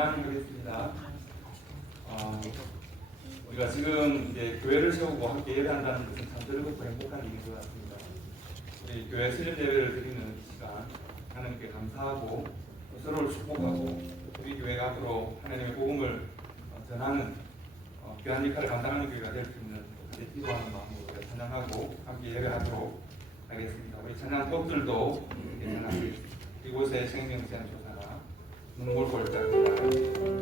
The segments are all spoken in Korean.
찬양하겠습니다. 우리가 지금 이제 교회를 세우고 함께 예배한다는 것은 참 즐겁고 행복한 일인 것 같습니다. 우리 교회 수련 예배를 드리는 시간 하나님께 감사하고 서로를 축복하고 우리 교회가 앞으로 하나님의 복음을 전하는 귀한 역할을 감당하는 교회가 될 수 있는 기도하는 마음으로 찬양하고 함께 예배하도록 하겠습니다. 우리 찬양곡들도 찬양하겠습니다. 이곳에 생명샘 솟아라 눈물 골짜기다.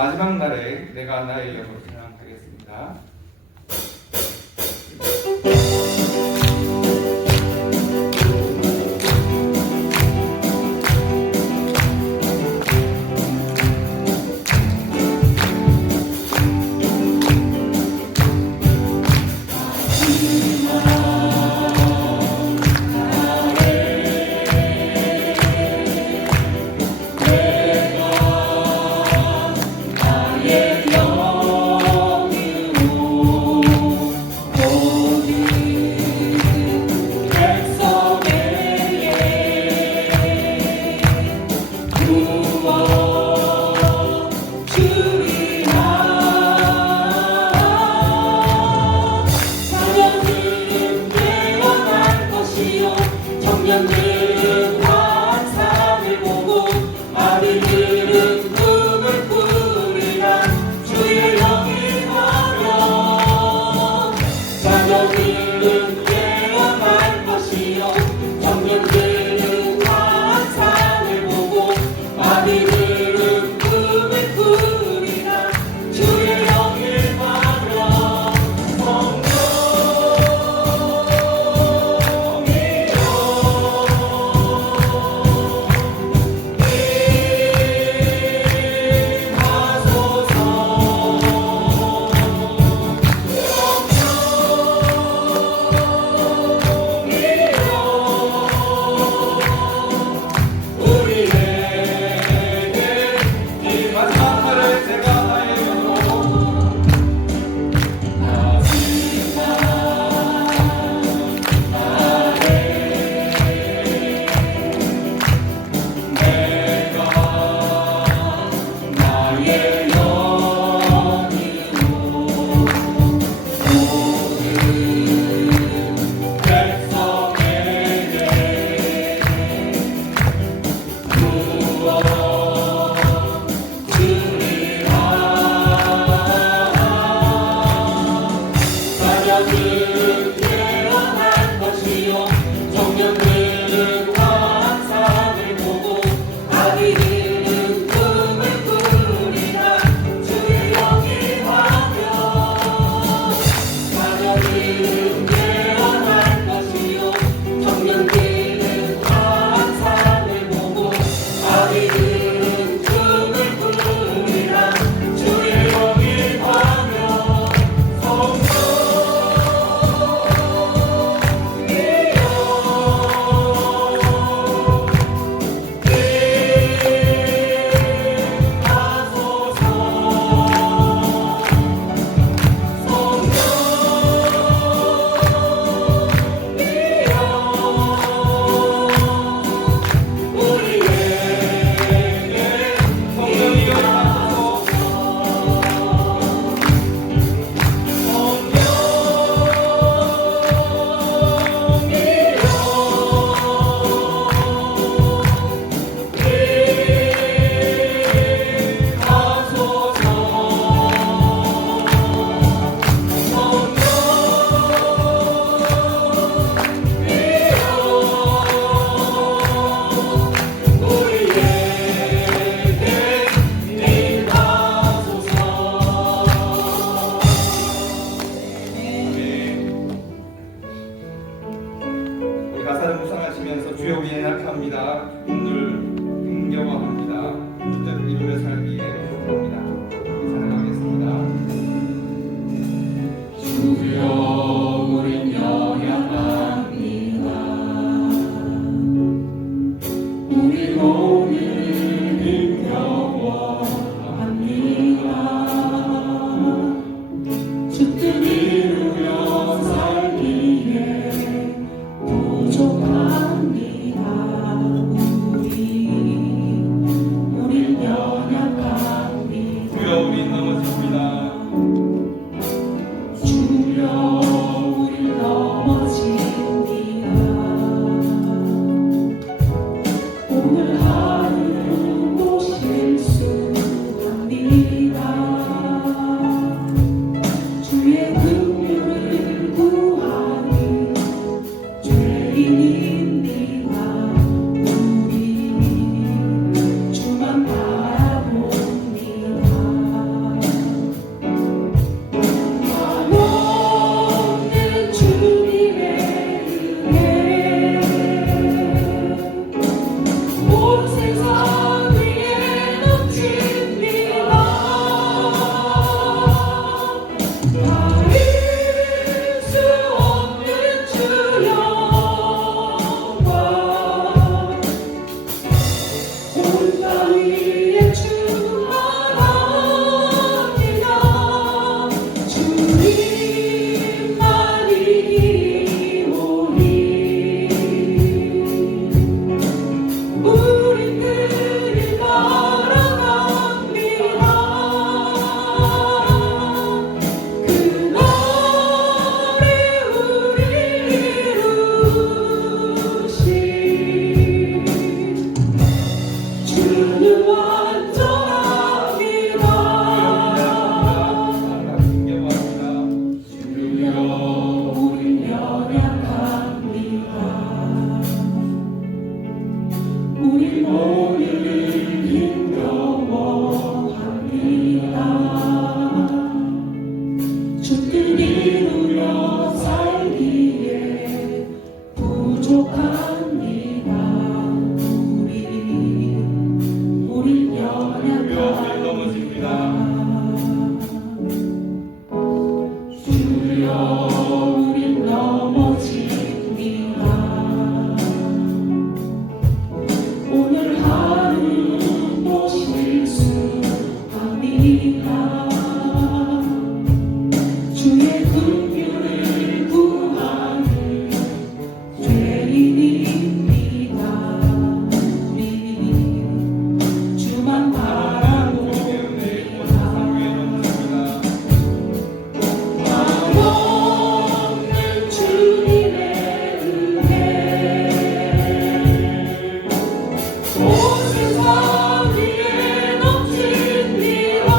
마지막 날에 내가 나의 영으로 찬양하겠습니다. 우린 넘어집니다. 오늘 하루도 실수합니다. 주의 긍휼을 구하는 죄인입니다. 우리 주만 바라봅니다. 없는 주님의 은혜 온 세상 위에 넘칩니다.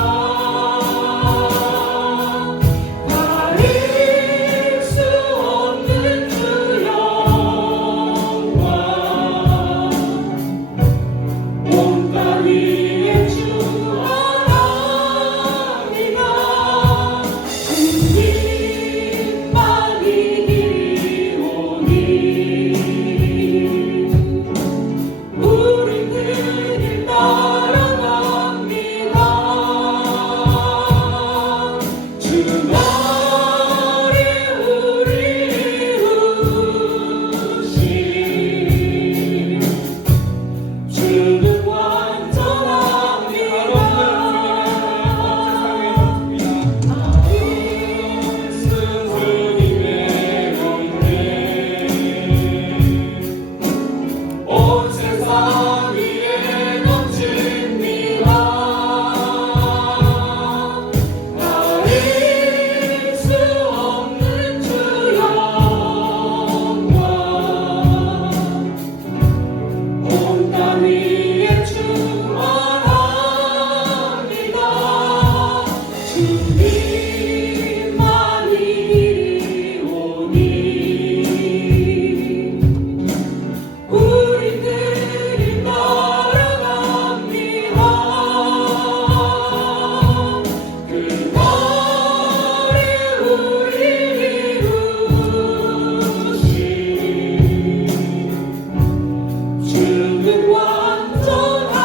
가릴 수 없는 주 영광 온 땅 위에 주 아랍니다. 주님만 이기오니 우리 그를 따라갑니다. 주 나를 우리 이루신 주는 완전합니다. 온 세상 위에 넘칩니다. 가릴 수 없는 주 영광 온 땅 위에 충만합니다. 주님만 이기오니 우리 그를 따라갑니다. 그날에 우리 이루신 주는 완전합니다.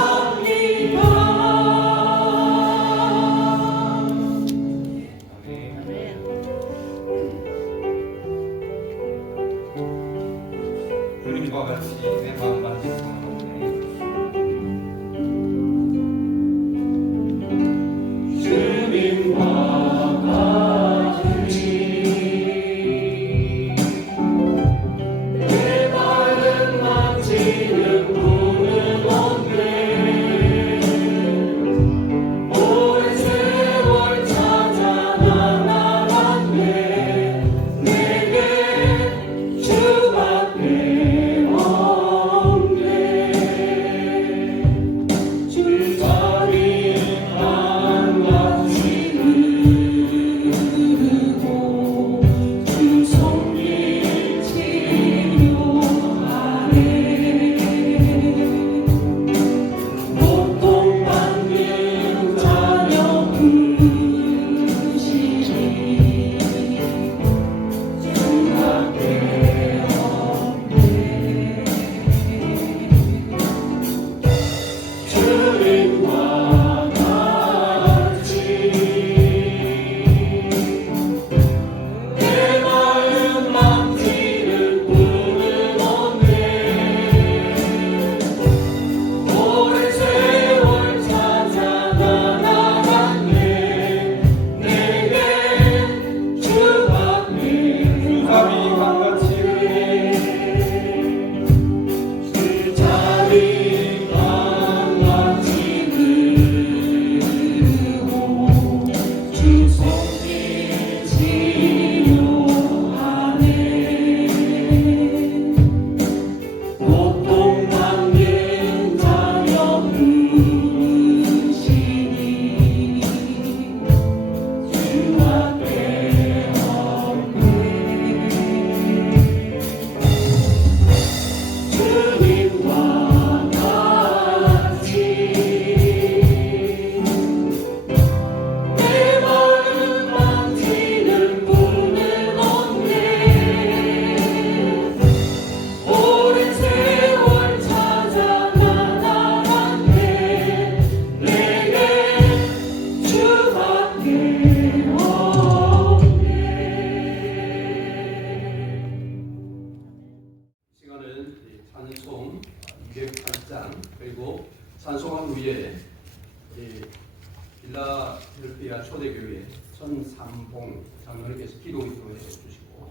김삼봉 장로님께서 기도 인도해 주시고,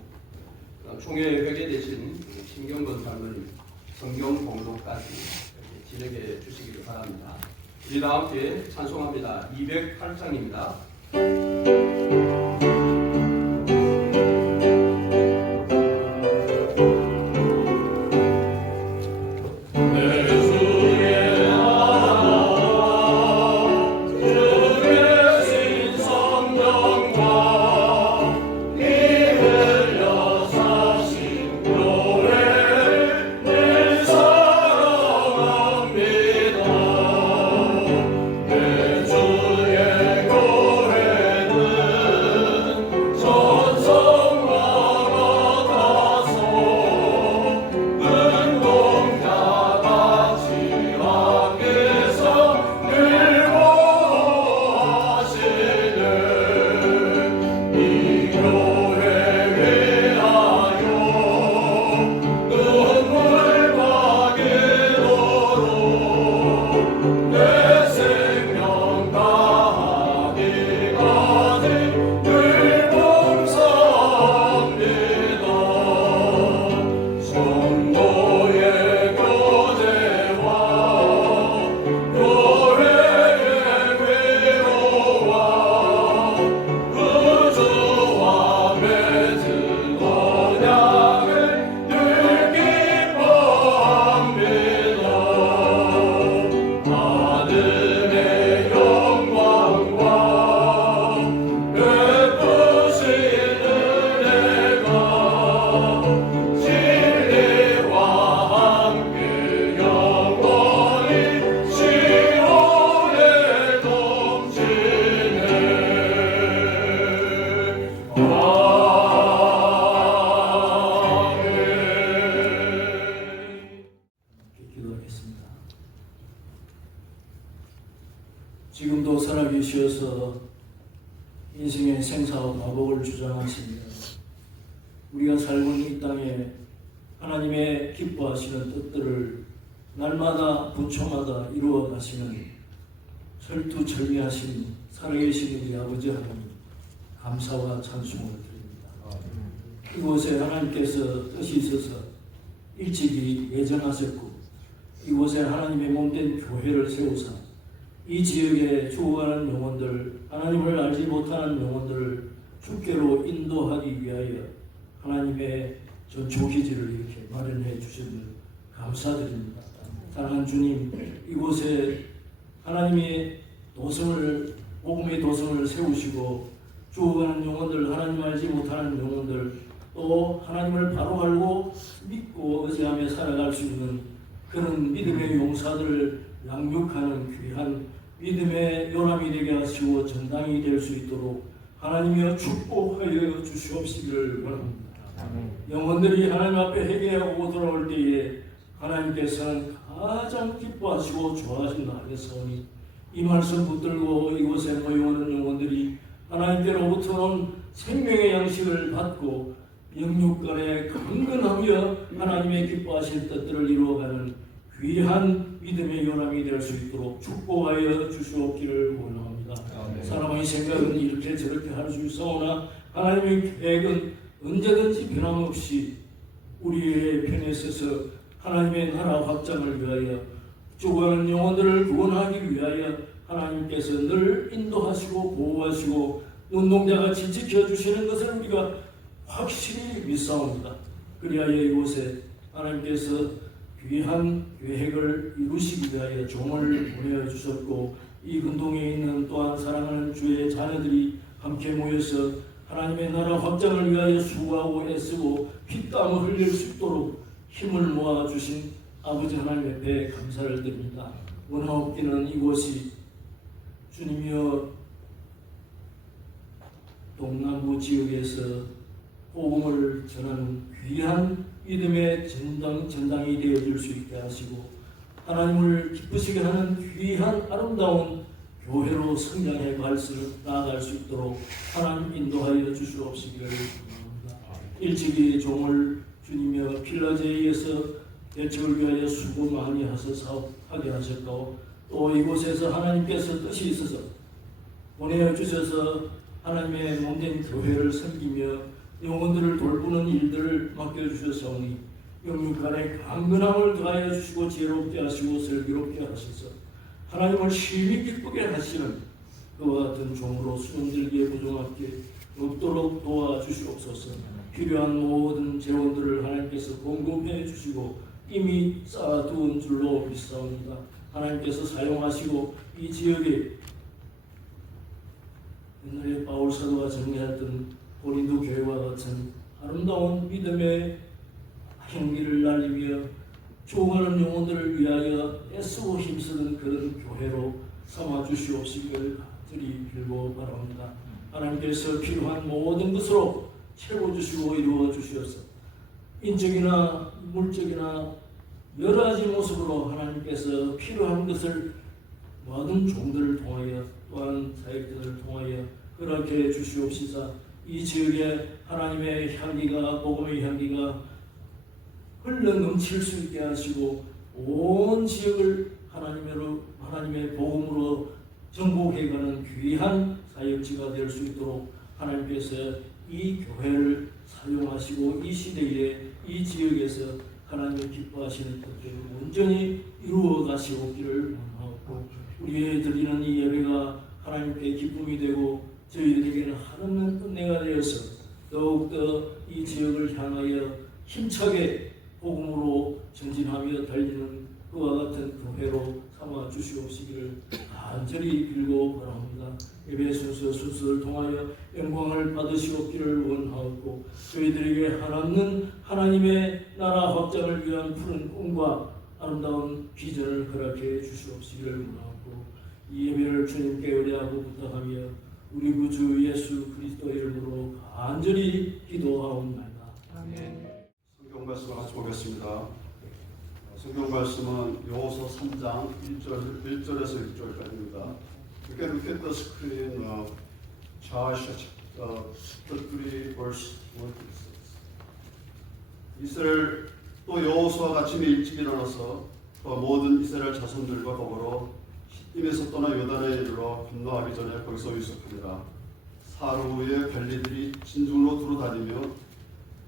총회 회계 대신 신경건 장로님 성경 봉독까지 진행해 주시기를 바랍니다. 우리 다 함께 찬송합니다. 208장입니다. 지금도 살아계시어서 인생의 생사와 과복을 주장하시며 우리가 살고 있는 이 땅에 하나님의 기뻐하시는 뜻들을 날마다 부초마다 이루어 가시는 철두철미하신 살아계신 우리 아버지 하나님, 감사와 찬송을 드립니다. 이곳에 하나님께서 뜻이 있어서 일찍이 예정하셨고 이곳에 하나님의 몸된 교회를 세우사 이 지역에 죽어가는 영혼들, 하나님을 알지 못하는 영혼들을 주께로 인도하기 위하여 하나님의 전초기지를 이렇게 마련해 주심을 감사드립니다. 사랑하는 주님, 이곳에 하나님의 도성을, 복음의 도성을 세우시고 죽어가는 영혼들, 하나님 알지 못하는 영혼들, 또 하나님을 바로 알고 믿고 의지하며 살아갈 수 있는 그런 믿음의 용사들을 양육하는 귀한 믿음의 요람이 되게 하시고 전당이 될 수 있도록 하나님이여 축복하여 주시옵시기를 원합니다. 영혼들이 하나님 앞에 회개하고 돌아올 때에 하나님께서는 가장 기뻐하시고 좋아하신다 하겠사오니 이 말씀 붙들고 이곳에 모여오는 영혼들이 하나님께로부터 생명의 양식을 받고 영육간에 강건하며 하나님의 기뻐하신 뜻들을 이루어가는 귀한 믿음의 요람이 될 수 있도록 축복하여 주시옵기를 원합니다. 사람의 생각은 이렇게 저렇게 할 수 있사오나 하나님의 계획은 언제든지 변함없이 우리의 편에 서서 하나님의 나라 확장을 위하여 죽어가는 영혼들을 구원하기 위하여 하나님께서 늘 인도하시고 보호하시고 눈동자같이 지켜주시는 것을 우리가 확실히 믿사옵니다. 그리하여 이곳에 하나님께서 귀한 계획을 이루시기 위하여 종을 보내주셨고 이 근동에 있는 또한 사랑하는 주의 자녀들이 함께 모여서 하나님의 나라 확장을 위하여 수고하고 애쓰고 피땀을 흘릴 수 있도록 힘을 모아주신 아버지 하나님 앞에 감사를 드립니다. 원하옵기는 이곳이 주님이여 동남부 지역에서 복음을 전하는 귀한 믿음의 전당이 되어질 수 있게 하시고 하나님을 기쁘시게 하는 귀한 아름다운 교회로 성장해 나아갈 수 있도록 하나님 인도하여 주시옵시기를 바랍니다. 일찍이 종을 주님여 필라제이에서 대책을 위하여 수고 많이 하셔서 사업하게 하셨고 또 이곳에서 하나님께서 뜻이 있어서 보내주셔서 하나님의 몸된 교회를 섬기며 영혼들을 돌보는 일들을 맡겨주셨사오니 영육간에 강건함을 더하여 주시고 지혜롭게 하시고 슬기롭게 하셔서 하나님을 심히 기쁘게 하시는 그와 같은 종으로 수용들기에 부족하게 없도록 도와주시옵소서. 필요한 모든 재원들을 하나님께서 공급해 주시고 이미 쌓아두은 줄로 믿사옵니다. 하나님께서 사용하시고 이 지역에 옛날에 바울 사도가 정리했던 고린도 교회와 같은 아름다운 믿음의 행기를 날리며 죽어가는 영혼들을 위하여 애쓰고 힘쓰는 그런 교회로 삼아 주시옵시길 간절히 빌고 바랍니다. 하나님께서 필요한 모든 것으로 채워주시고 이루어 주시옵소서. 인적이나 물적이나 여러 가지 모습으로 하나님께서 필요한 것을 모든 종들을 통하여 또한 사역자들을 통하여 허락해 주시옵시사. 이 지역에 하나님의 향기가 복음의 향기가 흘러 넘칠 수 있게 하시고 온 지역을 하나님의 복음으로 정복해가는 귀한 사역지가 될 수 있도록 하나님께서 이 교회를 사용하시고 이 시대에 이 지역에서 하나님의 기뻐하시는 뜻대로 온전히 이루어 가시옵기를 원하고 우리의 드리는 이 예배가 하나님께 기쁨이 되고 저희들에게는 한없는 은혜가 되어서 더욱더 이 지역을 향하여 힘차게 복음으로 전진하며 달리는 그와 같은 교회로 삼아 주시옵시기를 간절히 빌고 바랍니다. 예배 순서를 통하여 영광을 받으시옵기를 원하옵고 저희들에게 한없는 하나님의 나라 확장을 위한 푸른 꿈과 아름다운 비전을 허락해 주시옵시기를 원하옵고 이 예배를 주님께 의뢰하고 부탁하며 우리 구주 예수 그리스도의 이름으로 간절히 기도하옵나이다. 아멘. 성경 말씀을 같이 보겠습니다. 성경 말씀은 여호수아 3장 1절에서 6절까지입니다. You can look at the screen, Joshua chapter 3, verse 1 to 6. 이스라엘 또 여호수아가 아침에 일찍 일어나서 모든 이스라엘 자손들과 더불어 시딤에서 떠나 요단에 이르러 건너가기 전에 거기서 유숙합니다. 사흘 후에 벨리들이 진중으로 두루다니며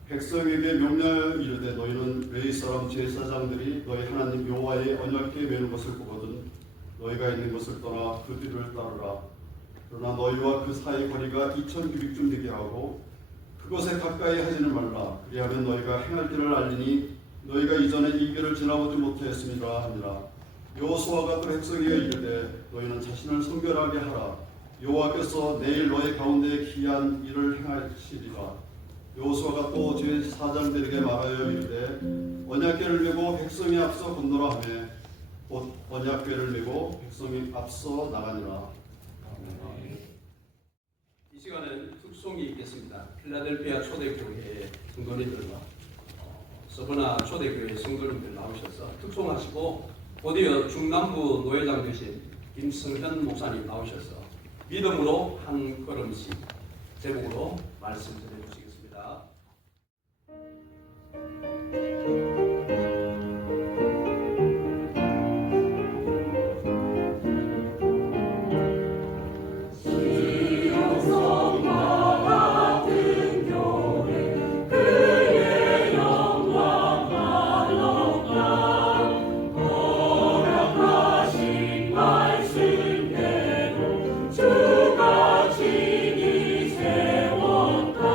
백성에게 명령하여 이르되 너희는 레위 사람 제사장들이 너희 하나님 여호와의 언약궤 메는 것을 보거든 너희가 있는 것을 떠나 그 뒤를 따르라. 그러나 너희와 그 사이 거리가 2000규빗쯤 되게 하고 그것에 가까이 하지는 말라. 그리하면 너희가 행할 길을 알리니 너희가 이전에 이 길을 지나보지 못하였습니다 하니라. 여호수아가 또 백성에게 이르되 너희는 자신을 성결하게 하라. 여호와께서 내일 너희 가운데 기이한 일을 행하시리라. 여호수아가 또 제사장들에게 말하여 이르되 언약궤를 메고 백성이 앞서 건너라 하며 곧 언약궤를 메고 백성이 앞서 나가니라. 이 시간은 특송이 있겠습니다. 필라델피아 초대교회의 성도님들과 서버나 초대교회 성도님들 나오셔서 특송하시고 곧이어 중남부 노회장 되신 김성현 목사님 나오셔서 믿음으로 한 걸음씩 제목으로 말씀 전해주시겠습니다. 주가 지니 세웠다.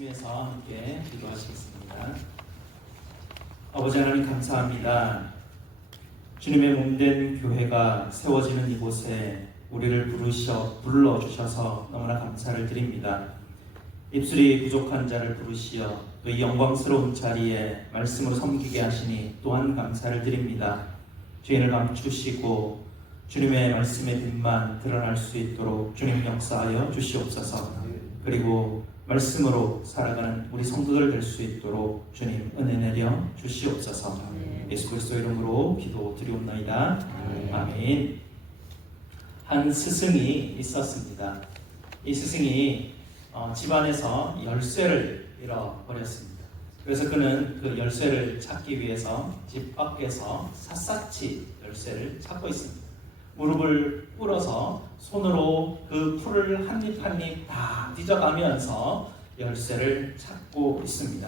말씀 위해서 함께 기도하시겠습니다. 아버지 하나님 감사합니다. 주님의 몸된 교회가 세워지는 이곳에 우리를 불러주셔서 너무나 감사를 드립니다. 입술이 부족한 자를 부르시어 또 이 영광스러운 자리에 말씀으로 섬기게 하시니 또한 감사를 드립니다. 죄인을 감추시고 주님의 말씀의 빛만 드러날 수 있도록 주님 역사하여 주시옵소서. 그리고 말씀으로 살아가는 우리 성도들 될 수 있도록 주님 은혜 내려 주시옵소서. 예수 그리스도 이름으로 기도 드리옵나이다. 아멘. 한 스승이 있었습니다. 이 스승이 집안에서 열쇠를 잃어버렸습니다. 그래서 그는 그 열쇠를 찾기 위해서 집 밖에서 샅샅이 열쇠를 찾고 있습니다. 무릎을 꿇어서 손으로 그 풀을 한 입 한 입 다 뒤져가면서 열쇠를 찾고 있습니다.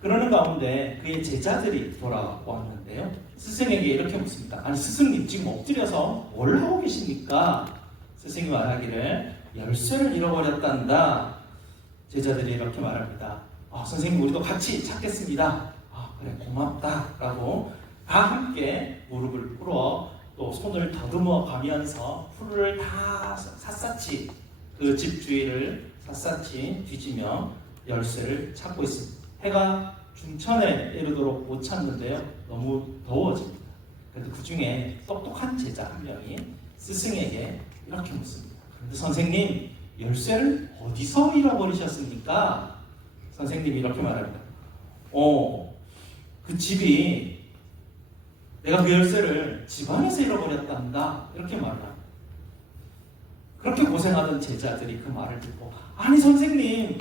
그러는 가운데 그의 제자들이 돌아왔는데요. 스승에게 이렇게 묻습니다. 아니 스승님 지금 엎드려서 뭘 하고 계십니까? 스승이 말하기를 열쇠를 잃어버렸단다. 제자들이 이렇게 말합니다. 선생님 우리도 같이 찾겠습니다. 그래 고맙다 라고 다 함께 무릎을 꿇어 또 손을 더듬어 가면서 풀을 다 샅샅이 그 집 주위를 샅샅이 뒤지며 열쇠를 찾고 있습니다. 해가 중천에 이르도록 못 찾는데요. 너무 더워집니다. 그래도 그 중에 똑똑한 제자 한 명이 스승에게 이렇게 묻습니다. 그런데 선생님 열쇠를 어디서 잃어버리셨습니까? 선생님이 이렇게 말합니다. 그 집이 내가 그 열쇠를 집안에서 잃어버렸단다. 이렇게 말합니다. 그렇게 고생하던 제자들이 그 말을 듣고 아니 선생님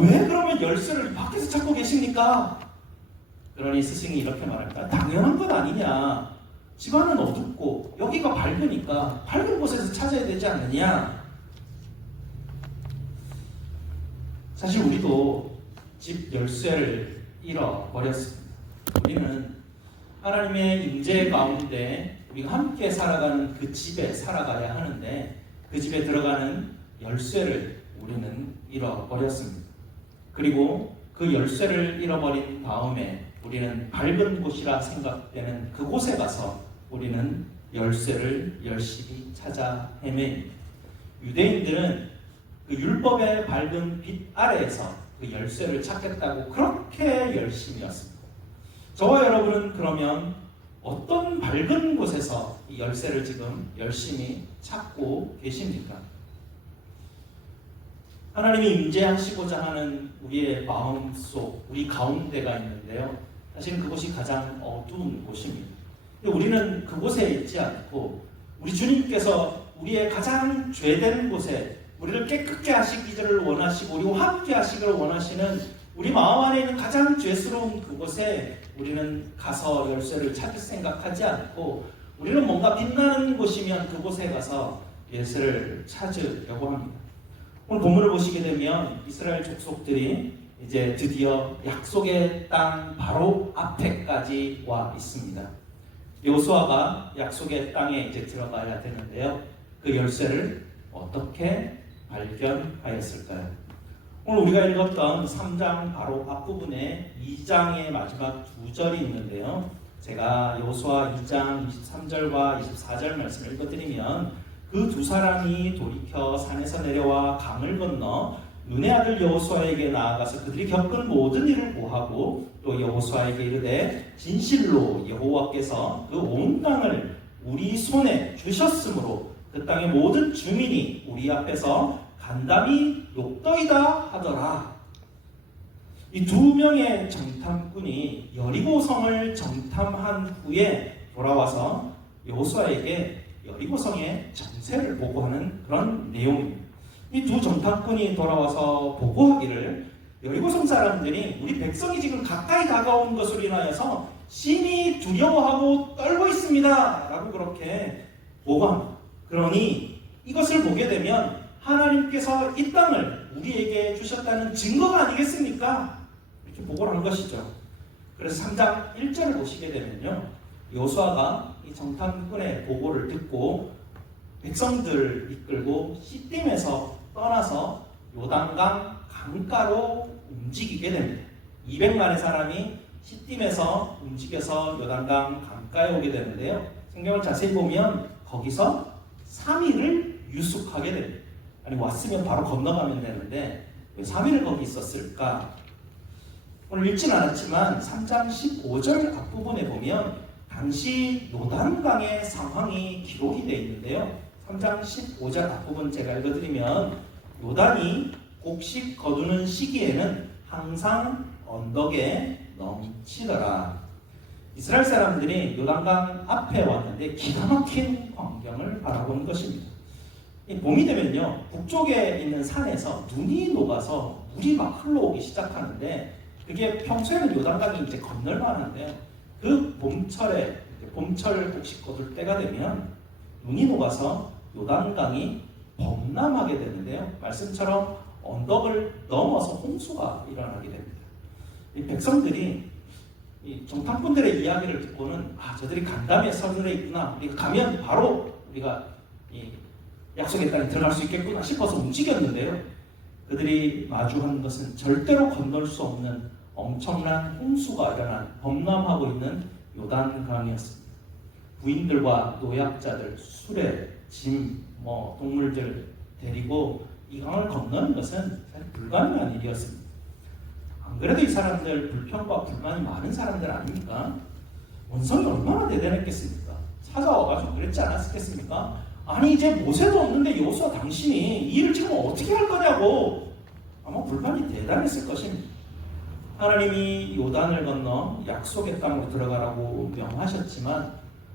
왜 그러면 열쇠를 밖에서 찾고 계십니까? 그러니 스승이 이렇게 말합니다. 당연한 것 아니냐. 집안은 어둡고 여기가 밝으니까 밝은 곳에서 찾아야 되지 않느냐. 사실 우리도 집 열쇠를 잃어버렸습니다. 우리는 하나님의 임재 가운데 우리가 함께 살아가는 그 집에 살아가야 하는데 그 집에 들어가는 열쇠를 우리는 잃어버렸습니다. 그리고 그 열쇠를 잃어버린 다음에 우리는 밝은 곳이라 생각되는 그곳에 가서 우리는 열쇠를 열심히 찾아 헤매입니다. 유대인들은 그 율법의 밝은 빛 아래에서 그 열쇠를 찾겠다고 그렇게 열심이었습니다. 저와 여러분은 그러면 어떤 밝은 곳에서 이 열쇠를 지금 열심히 찾고 계십니까? 하나님이 임재하시고자 하는 우리의 마음속, 우리 가운데가 있는데요. 사실은 그곳이 가장 어두운 곳입니다. 우리는 그곳에 있지 않고 우리 주님께서 우리의 가장 죄된 곳에 우리를 깨끗게 하시기를 원하시고 우리와 함께 하시기를 원하시는 우리 마음 안에 있는 가장 죄스러운 그곳에 우리는 가서 열쇠를 찾을 생각하지 않고 우리는 뭔가 빛나는 곳이면 그곳에 가서 열쇠를 찾으려고 합니다. 오늘 본문을 보시게 되면 이스라엘 족속들이 이제 드디어 약속의 땅 바로 앞에까지 와 있습니다. 여호수아가 약속의 땅에 이제 들어가야 되는데요. 그 열쇠를 어떻게 발견하였을까요? 오늘 우리가 읽었던 3장 바로 앞부분에 2장의 마지막 2절이 있는데요. 제가 여호수아 2장 23절과 24절 말씀을 읽어드리면 그 두 사람이 돌이켜 산에서 내려와 강을 건너 눈의 아들 여호수아에게 나아가서 그들이 겪은 모든 일을 고하고 또 여호수아에게 이르되 진실로 여호와께서 그 온 땅을 우리 손에 주셨으므로 그 땅의 모든 주민이 우리 앞에서 간담이 욕더이다 하더라. 이 두 명의 정탐꾼이 여리고성을 정탐한 후에 돌아와서 여호수아에게 여리고성의 정세를 보고하는 그런 내용입니다. 이 두 정탐꾼이 돌아와서 보고하기를 여리고성 사람들이 우리 백성이 지금 가까이 다가온 것으로 인하여서 심히 두려워하고 떨고 있습니다 라고 그렇게 보고합니다. 그러니 이것을 보게 되면 하나님께서 이 땅을 우리에게 주셨다는 증거가 아니겠습니까? 이렇게 보고를 한 것이죠. 그래서 3장 1절을 보시게 되면요, 여호수아가 이 정탐꾼의 보고를 듣고 백성들을 이끌고 시딤에서 떠나서 요단강 강가로 움직이게 됩니다. 200만의 사람이 시딤에서 움직여서 요단강 강가에 오게 되는데요. 성경을 자세히 보면 거기서 3일을 유숙하게 됩니다. 아니 왔으면 바로 건너가면 되는데 왜 3일을 거기 있었을까? 오늘 읽진 않았지만 3장 15절 앞부분에 보면 당시 요단강의 상황이 기록이 되어 있는데요. 3장 15절 앞부분 제가 읽어드리면 요단이 곡식 거두는 시기에는 항상 언덕에 넘치더라. 이스라엘 사람들이 요단강 앞에 왔는데 기가 막힌 광경을 바라보는 것입니다. 봄이 되면요, 북쪽에 있는 산에서 눈이 녹아서 물이 막 흘러오기 시작하는데 그게 평소에는 요단강이 이제 건널만한데요. 그 봄철에 봄철 곡식 거둘 때가 되면 눈이 녹아서 요단강이 범람하게 되는데요. 말씀처럼 언덕을 넘어서 홍수가 일어나게 됩니다. 이 백성들이 이 정탐꾼들의 이야기를 듣고는 저들이 간담회 설에 있구나. 우리가 가면 바로 우리가 이 약속의 땅에 들어갈 수 있겠구나 싶어서 움직였는데요. 그들이 마주한 것은 절대로 건널 수 없는 엄청난 홍수가 일어난 범람하고 있는 요단강이었습니다. 부인들과 노약자들, 수레, 짐, 동물들 데리고 이 강을 건너는 것은 불가능한 일이었습니다. 안 그래도 이 사람들 불평과 불만이 많은 사람들 아닙니까? 원성이 얼마나 대단했겠습니까? 찾아와가지고 그랬지 않았겠습니까? 아니 이제 모세도 없는데 여호수아 당신이 이 일을 지금 어떻게 할 거냐고 아마 불만이 대단했을 것입니다. 하나님이 요단을 건너 약속의 땅으로 들어가라고 명하셨지만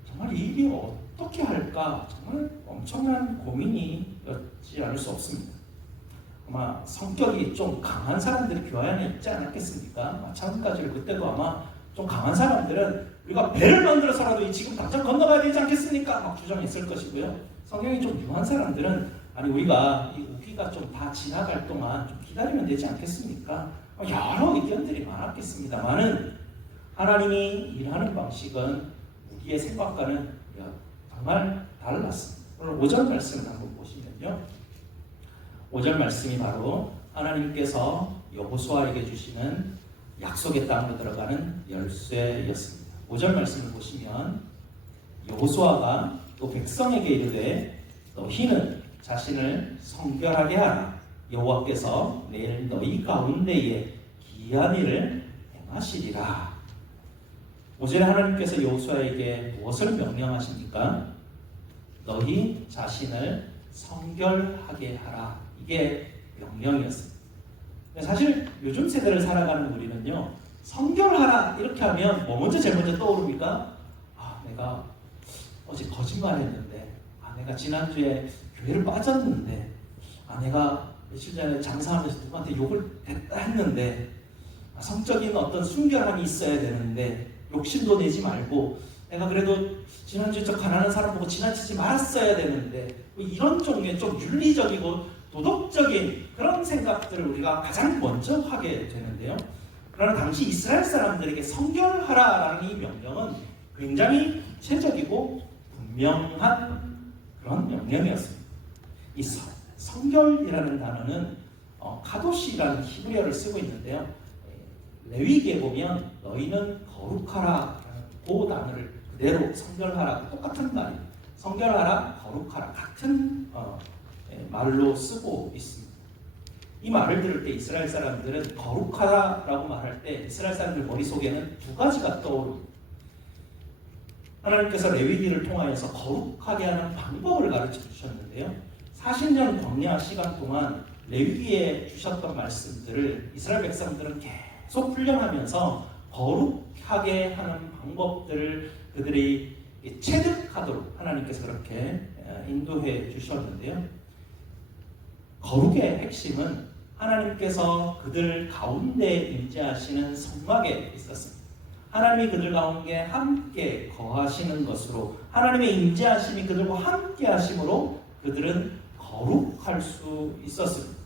정말 이 일이 어떻게 할까 정말 엄청난 고민이었지 않을 수 없습니다. 아마 성격이 좀 강한 사람들이 교회 안에 있지 않았겠습니까? 마찬가지로 그때도 아마 좀 강한 사람들은 우리가 배를 만들어서라도 지금 당장 건너가야 되지 않겠습니까? 막 주장했을 것이고요. 성경이 좀 유한 사람들은 아니 우리가 이 우기가 좀 다 지나갈 동안 좀 기다리면 되지 않겠습니까? 여러 의견들이 많았겠습니다만은 하나님이 일하는 방식은 우리의 생각과는 정말 달랐습니다. 오늘 5절 말씀을 한번 보시면요. 5절 말씀이 바로 하나님께서 여호수아에게 주시는 약속의 땅으로 들어가는 열쇠였습니다. 5절 말씀을 보시면 여호수아가 또 백성에게 이르되 너희는 자신을 성결하게 하라. 여호와께서 내일 너희 가운데에 기이한 일을 행하시리라. 5절에 하나님께서 여호수아에게 무엇을 명령하십니까? 너희 자신을 성결하게 하라. 이게 명령이었습니다. 사실 요즘 세대를 살아가는 우리는요, 성결하라 이렇게 하면 먼저 제일 먼저 떠오릅니까? 내가 어제 거짓말했는데, 내가 지난주에 교회를 빠졌는데, 내가 며칠 전에 장사하면서 누구한테 욕을 했다 했는데, 성적인 어떤 순결함이 있어야 되는데 욕심도 내지 말고 내가 그래도 지난주에 저 가난한 사람 보고 지나치지 말았어야 되는데 이런 종류의 좀 윤리적이고 도덕적인 그런 생각들을 우리가 가장 먼저 하게 되는데요. 그러나 당시 이스라엘 사람들에게 성결하라라는 이 명령은 굉장히 구체적이고 분명한 그런 명령이었습니다. 이 성결이라는 단어는 카도시라는 히브리어를 쓰고 있는데요. 레위기에 보면 너희는 거룩하라 그 단어를 그대로 성결하라 똑같은 말입니다. 성결하라, 거룩하라 같은 말로 쓰고 있습니다. 이 말을 들을 때 이스라엘 사람들은 거룩하라라고 말할 때 이스라엘 사람들 머릿속에는 두 가지가 떠오릅니다. 하나님께서 레위기를 통하여서 거룩하게 하는 방법을 가르쳐 주셨는데요. 40년 광야 시간 동안 레위기에 주셨던 말씀들을 이스라엘 백성들은 계속 훈련하면서 거룩하게 하는 방법들을 그들이 체득하도록 하나님께서 그렇게 인도해 주셨는데요. 거룩의 핵심은 하나님께서 그들 가운데 임재하시는 성막에 있었습니다. 하나님이 그들 가운데 함께 거하시는 것으로 하나님의 임재하심이 그들과 함께 하심으로 그들은 거룩할 수 있었습니다.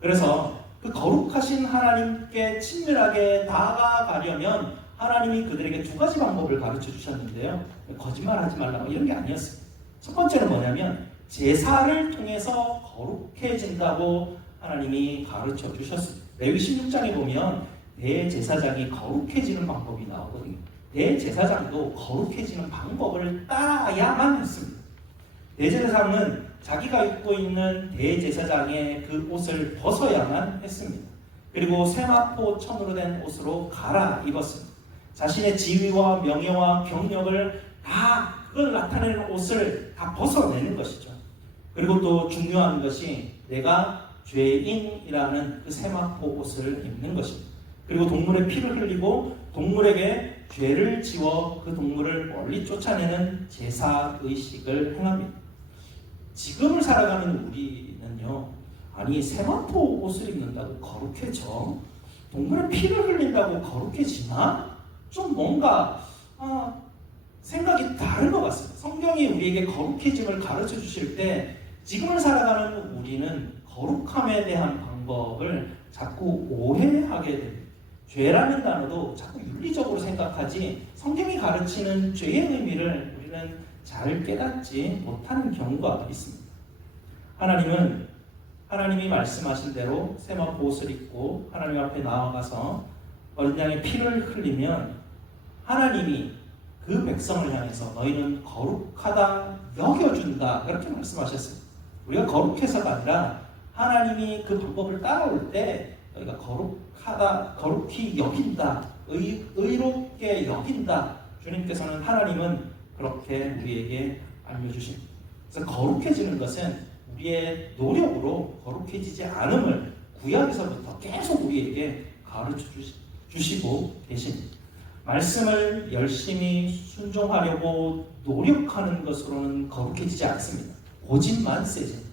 그래서 그 거룩하신 하나님께 친밀하게 다가가려면 하나님이 그들에게 두 가지 방법을 가르쳐 주셨는데요. 거짓말하지 말라고 이런 게 아니었습니다. 첫 번째는 뭐냐면 제사를 통해서 거룩해진다고 하나님이 가르쳐 주셨습니다. 레위 16장에 보면 대제사장이 거룩해지는 방법이 나오거든요. 대제사장도 거룩해지는 방법을 따라야만 했습니다. 대제사장은 자기가 입고 있는 대제사장의 그 옷을 벗어야만 했습니다. 그리고 세마포 천으로 된 옷으로 갈아입었습니다. 자신의 지위와 명예와 경력을 다 그걸 나타내는 옷을 다 벗어내는 것이죠. 그리고 또 중요한 것이 내가 죄인이라는 그 세마포 옷을 입는 것입니다. 그리고 동물의 피를 흘리고 동물에게 죄를 지워 그 동물을 멀리 쫓아내는 제사의식을 행합니다. 지금을 살아가는 우리는요, 아니 세마포 옷을 입는다고 거룩해져? 동물의 피를 흘린다고 거룩해지나? 좀 뭔가 생각이 다른 것 같습니다. 성경이 우리에게 거룩해짐을 가르쳐 주실 때 지금을 살아가는 우리는 거룩함에 대한 방법을 자꾸 오해하게 됩니다. 죄라는 단어도 자꾸 윤리적으로 생각하지 성경이 가르치는 죄의 의미를 우리는 잘 깨닫지 못하는 경우가 있습니다. 하나님이 말씀하신 대로 세마포 옷을 입고 하나님 앞에 나아가서 어린 양의 피를 흘리면 하나님이 그 백성을 향해서 너희는 거룩하다 여겨준다 이렇게 말씀하셨습니다. 우리가 거룩해서가 아니라 하나님이 그 방법을 따라올 때 너희가 거룩하다, 거룩히 여긴다, 의롭게 여긴다. 주님께서는 하나님은 그렇게 우리에게 알려주십니다. 그래서 거룩해지는 것은 우리의 노력으로 거룩해지지 않음을 구약에서부터 계속 우리에게 가르쳐 주시고 계십니다. 말씀을 열심히 순종하려고 노력하는 것으로는 거룩해지지 않습니다. 고집만 세지.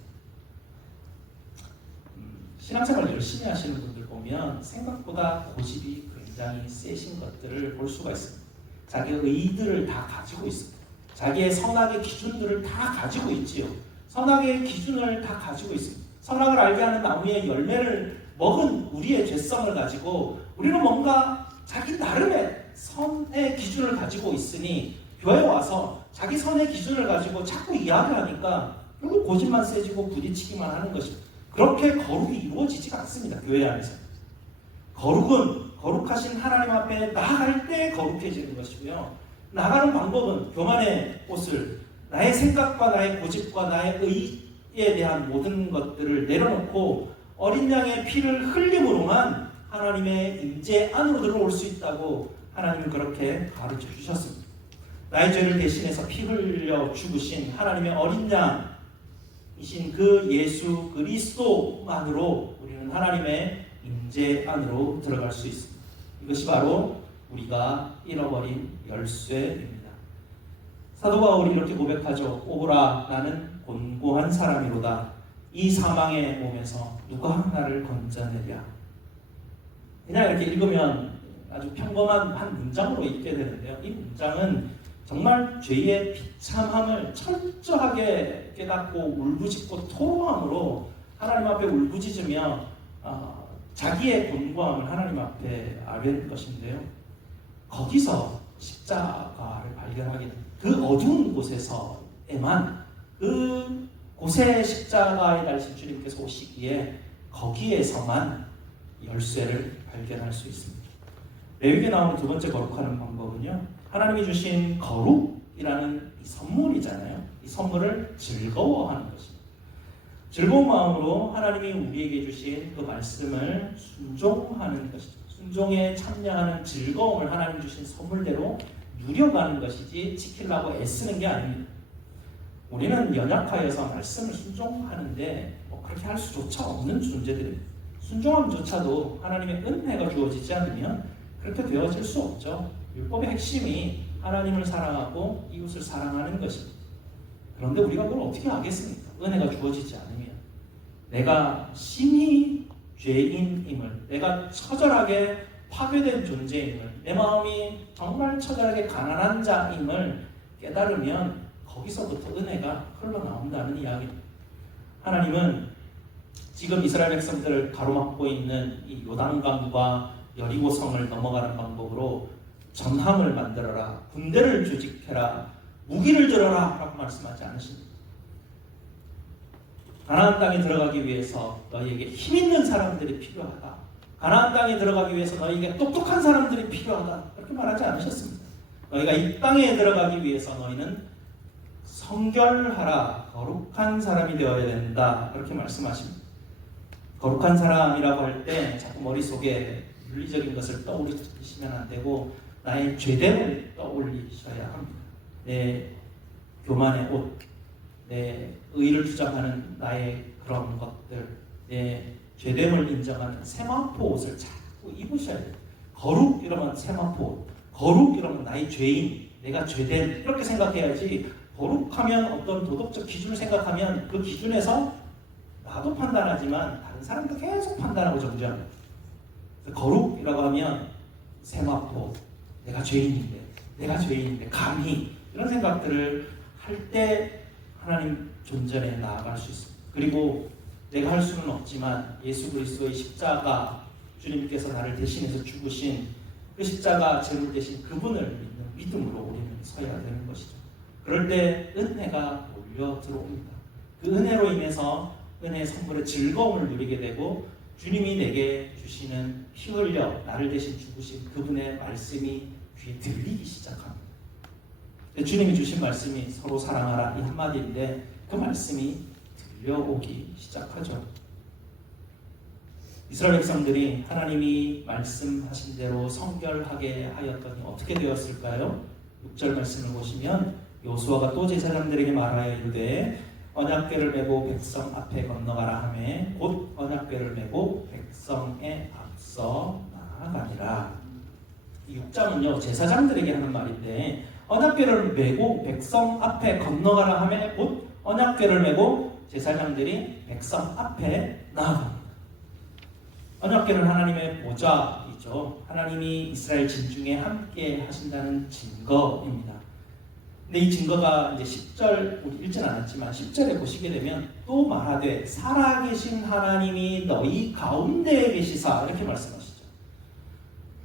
신앙생활 열심히 하시는 분들 보면 생각보다 고집이 굉장히 세신 것들을 볼 수가 있습니다. 자기의 의들을 다 가지고 있습니다. 자기의 선악의 기준들을 다 가지고 있지요. 선악의 기준을 다 가지고 있습니다. 선악을 알게 하는 나무의 열매를 먹은 우리의 죄성을 가지고 우리는 뭔가 자기 나름의 선의 기준을 가지고 있으니 교회 와서 자기 선의 기준을 가지고 자꾸 이야기하니까 결국 고집만 세지고 부딪히기만 하는 것입니다. 그렇게 거룩이 이루어지지가 않습니다. 교회 안에서. 거룩은 거룩하신 하나님 앞에 나아갈 때 거룩해지는 것이고요. 나가는 방법은 교만의 옷을 나의 생각과 나의 고집과 나의 의에 대한 모든 것들을 내려놓고 어린 양의 피를 흘림으로만 하나님의 임재 안으로 들어올 수 있다고 하나님은 그렇게 가르쳐 주셨습니다. 나의 죄를 대신해서 피 흘려 죽으신 하나님의 어린 양이신 그 예수 그리스도만으로 우리는 하나님의 임재 안으로 들어갈 수 있습니다. 이것이 바로 우리가 잃어버린 열쇠입니다. 사도 바울이 이렇게 고백하죠. 오라 나는 곤고한 사람이로다. 이 사망의 몸에서 누가 나를 건져내랴. 그냥 이렇게 읽으면 아주 평범한 한 문장으로 읽게 되는데요. 이 문장은 정말 죄의 비참함을 철저하게 깨닫고 울부짖고 토로함으로 하나님 앞에 울부짖으며 자기의 곤고함을 하나님 앞에 아뢰는 것인데요. 거기서 십자가를 발견하게 됩니다. 그 어두운 곳에서에만 그 곳에 십자가에 달리신 주님께서 오시기에 거기에서만 열쇠를 발견할 수 있습니다. 레위기에 나오는 두 번째 거룩하는 방법은요. 하나님이 주신 거룩이라는 이 선물이잖아요. 이 선물을 즐거워하는 것입니다. 즐거운 마음으로 하나님이 우리에게 주신 그 말씀을 순종하는 것이죠. 순종에 참여하는 즐거움을 하나님 주신 선물대로 누려가는 것이지 지키려고 애쓰는 게 아닙니다. 우리는 연약하여서 말씀을 순종하는데 그렇게 할 수조차 없는 존재들입니다. 순종함조차도 하나님의 은혜가 주어지지 않으면 그렇게 되어질 수 없죠. 율법의 핵심이 하나님을 사랑하고 이웃을 사랑하는 것입니다. 그런데 우리가 그걸 어떻게 하겠습니까? 은혜가 주어지지 않으면. 내가 심히 죄인임을, 내가 처절하게 파괴된 존재임을, 내 마음이 정말 처절하게 가난한 자임을 깨달으면 거기서부터 은혜가 흘러나온다는 이야기입니다. 하나님은 지금 이스라엘 백성들을 가로막고 있는 이 요단강과 여리고성을 넘어가는 방법으로 전함을 만들어라, 군대를 조직해라, 무기를 들어라 라고 말씀하지 않으십니다. 가나안 땅에 들어가기 위해서 너희에게 힘 있는 사람들이 필요하다. 가나안 땅에 들어가기 위해서 너희에게 똑똑한 사람들이 필요하다. 그렇게 말하지 않으셨습니다. 너희가 이 땅에 들어가기 위해서 너희는 성결하라, 거룩한 사람이 되어야 된다. 그렇게 말씀하십니다. 거룩한 사람이라고 할 때 자꾸 머릿속에 물리적인 것을 떠올리시면 안 되고 나의 죄됨을 떠올리셔야 합니다. 내 교만의 옷, 내 의를 주장하는 나의 그런 것들, 내 죄됨을 인정하는 세마포 옷을 자꾸 입으셔야 돼요. 거룩 이러면 세마포 옷, 거룩 이러면 나의 죄인, 내가 죄된 이렇게 생각해야지. 거룩하면 어떤 도덕적 기준을 생각하면 그 기준에서 나도 판단하지만 다른 사람도 계속 판단하고 정죄합니다. 거룩이라고 하면 세마포, 내가 죄인인데 감히 이런 생각들을 할 때 하나님 존전에 나아갈 수 있습니다. 그리고 내가 할 수는 없지만 예수 그리스도의 십자가, 주님께서 나를 대신해서 죽으신 그 십자가 제물 대신 그분을 믿는 믿음으로 우리는 서야 되는 것이죠. 그럴 때 은혜가 몰려 들어옵니다. 그 은혜로 인해서 은혜의 선물의 즐거움을 누리게 되고 주님이 내게 주시는 피 흘려 나를 대신 죽으신 그분의 말씀이 귀에 들리기 시작합니다. 주님이 주신 말씀이 서로 사랑하라 이 한마디인데 그 말씀이 들려오기 시작하죠. 이스라엘 백성들이 하나님이 말씀하신 대로 성결하게 하였더니 어떻게 되었을까요? 6절 말씀을 보시면 여호수아가 또 제사장들에게 말하여 이르되 언약궤를 메고 백성 앞에 건너가라 하매 곧 언약궤를 메고 백성에 앞서 나아가니라. 이 6장은요 제사장들에게 하는 말인데 언약궤를 메고 백성 앞에 건너가라 하매 곧 언약궤를 메고 제사장들이 백성 앞에 나아갑니다. 언약궤는 하나님의 보좌이죠. 하나님이 이스라엘 진중에 함께 하신다는 증거입니다. 근데 이 증거가 이제 10절, 우리 읽진 않았지만 10절에 보시게 되면 또 말하되 살아계신 하나님이 너희 가운데에 계시사 이렇게 말씀하시죠.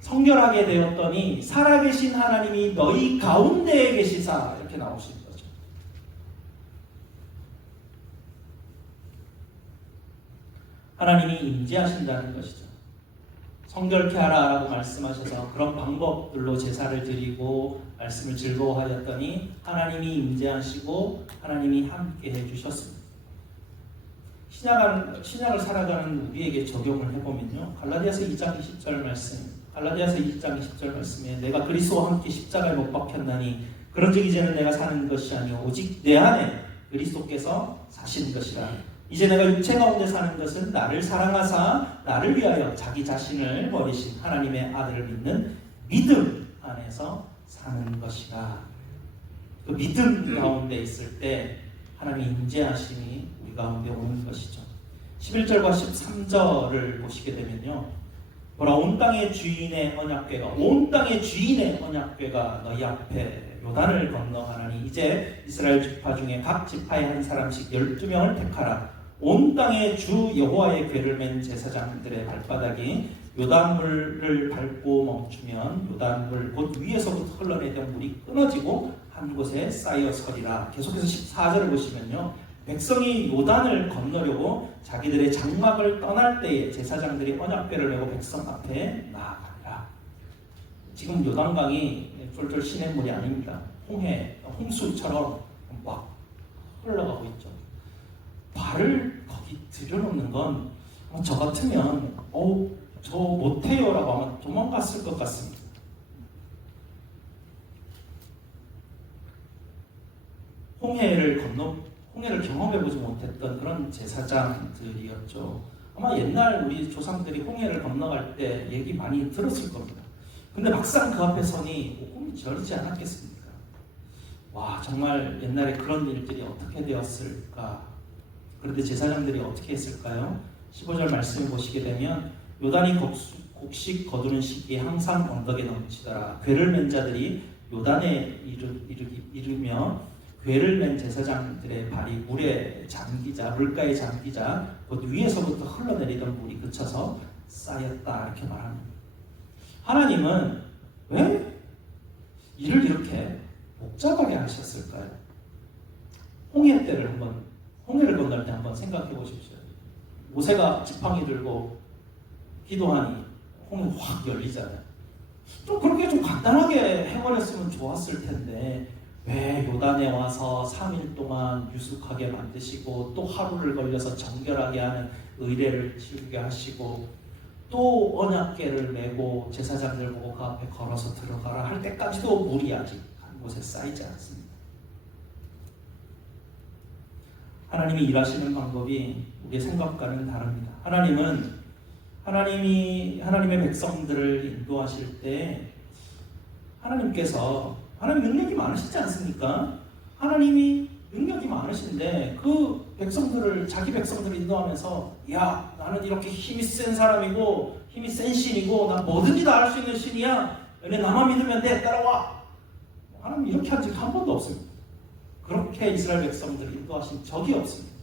성결하게 되었더니 살아계신 하나님이 너희 가운데에 계시사 이렇게 나오시는 거죠. 하나님이 임재하신다는 것이죠. 성결케 하라라고 말씀하셔서 그런 방법들로 제사를 드리고 말씀을 즐거워하였더니 하나님이 임재하시고 하나님이 함께 해주셨습니다. 신약을 살아가는 우리에게 적용을 해보면요. 갈라디아서 2장 20절 말씀, 갈라디아서 2장 20절 말씀에 내가 그리스도와 함께 십자가에 못 박혔나니 그런즉 이제는 내가 사는 것이 아니요 오직 내 안에 그리스도께서 사시는 것이라. 이제 내가 육체 가운데 사는 것은 나를 사랑하사 나를 위하여 자기 자신을 버리신 하나님의 아들을 믿는 믿음 안에서 사는 것이라. 그 믿음 가운데 있을 때 하나님의 임재하심이 우리 가운데 오는 것이죠. 11절과 13절을 보시게 되면요. 보라 온 땅의 주인의 언약궤가 너희 앞에 요단을 건너가나니 이제 이스라엘 지파 중에 각 지파에 한 사람씩 12명을 택하라. 온 땅의 주 여호와의 궤를 맨 제사장들의 발바닥이 요단물을 밟고 멈추면 요단물 곧 위에서부터 흘러내던 물이 끊어지고 한 곳에 쌓여 서리라. 계속해서 14절을 보시면요. 백성이 요단을 건너려고 자기들의 장막을 떠날 때에 제사장들이 언약궤를 메고 백성 앞에 나아가리라. 지금 요단강이 쫄쫄 시냇물이 아닙니다. 홍수처럼 막 흘러가고 있죠. 발을 거기 들여놓는 건 저 같으면 저 못해요라고 하면 도망갔을 것 같습니다. 홍해를 경험해보지 못했던 그런 제사장들이었죠. 아마 옛날 우리 조상들이 홍해를 건너갈 때 얘기 많이 들었을 겁니다. 근데 막상 그 앞에 서니 오금이 저리지 않았겠습니까? 와, 정말 옛날에 그런 일들이 어떻게 되었을까? 그런데 제사장들이 어떻게 했을까요? 15절 말씀을 보시게 되면 요단이 곡식 거두는 시기에 항상 언덕에 넘치더라. 궤를 맨 자들이 요단에 이르며 궤를 맨 제사장들의 발이 물가에 잠기자 곧 위에서부터 흘러내리던 물이 그쳐서 쌓였다 이렇게 말합니다. 하나님은 왜 이를 이렇게 복잡하게 하셨을까요? 홍해를 건널 때 한번 생각해 보십시오. 모세가 지팡이 들고 기도하니 통이 확 열리잖아요. 좀 그렇게 좀 간단하게 해버렸으면 좋았을 텐데 왜 요단에 와서 3일 동안 유숙하게 만드시고 또 하루를 걸려서 정결하게 하는 의례를 치르게 하시고 또 언약궤를 메고 제사장들 보고 그 앞에 걸어서 들어가라 할 때까지도 물이 아직 한 곳에 쌓이지 않습니다. 하나님이 일하시는 방법이 우리의 생각과는 다릅니다. 하나님의 백성들을 인도하실 때 하나님 능력이 많으시지 않습니까? 하나님이 능력이 많으신데 그 자기 백성들을 인도하면서 야, 나는 이렇게 힘이 센 사람이고 힘이 센 신이고 난 뭐든지 다 할 수 있는 신이야. 너네 나만 믿으면 돼. 따라와. 하나님 이렇게 한 적이 한 번도 없습니다. 그렇게 이스라엘 백성들을 인도하신 적이 없습니다.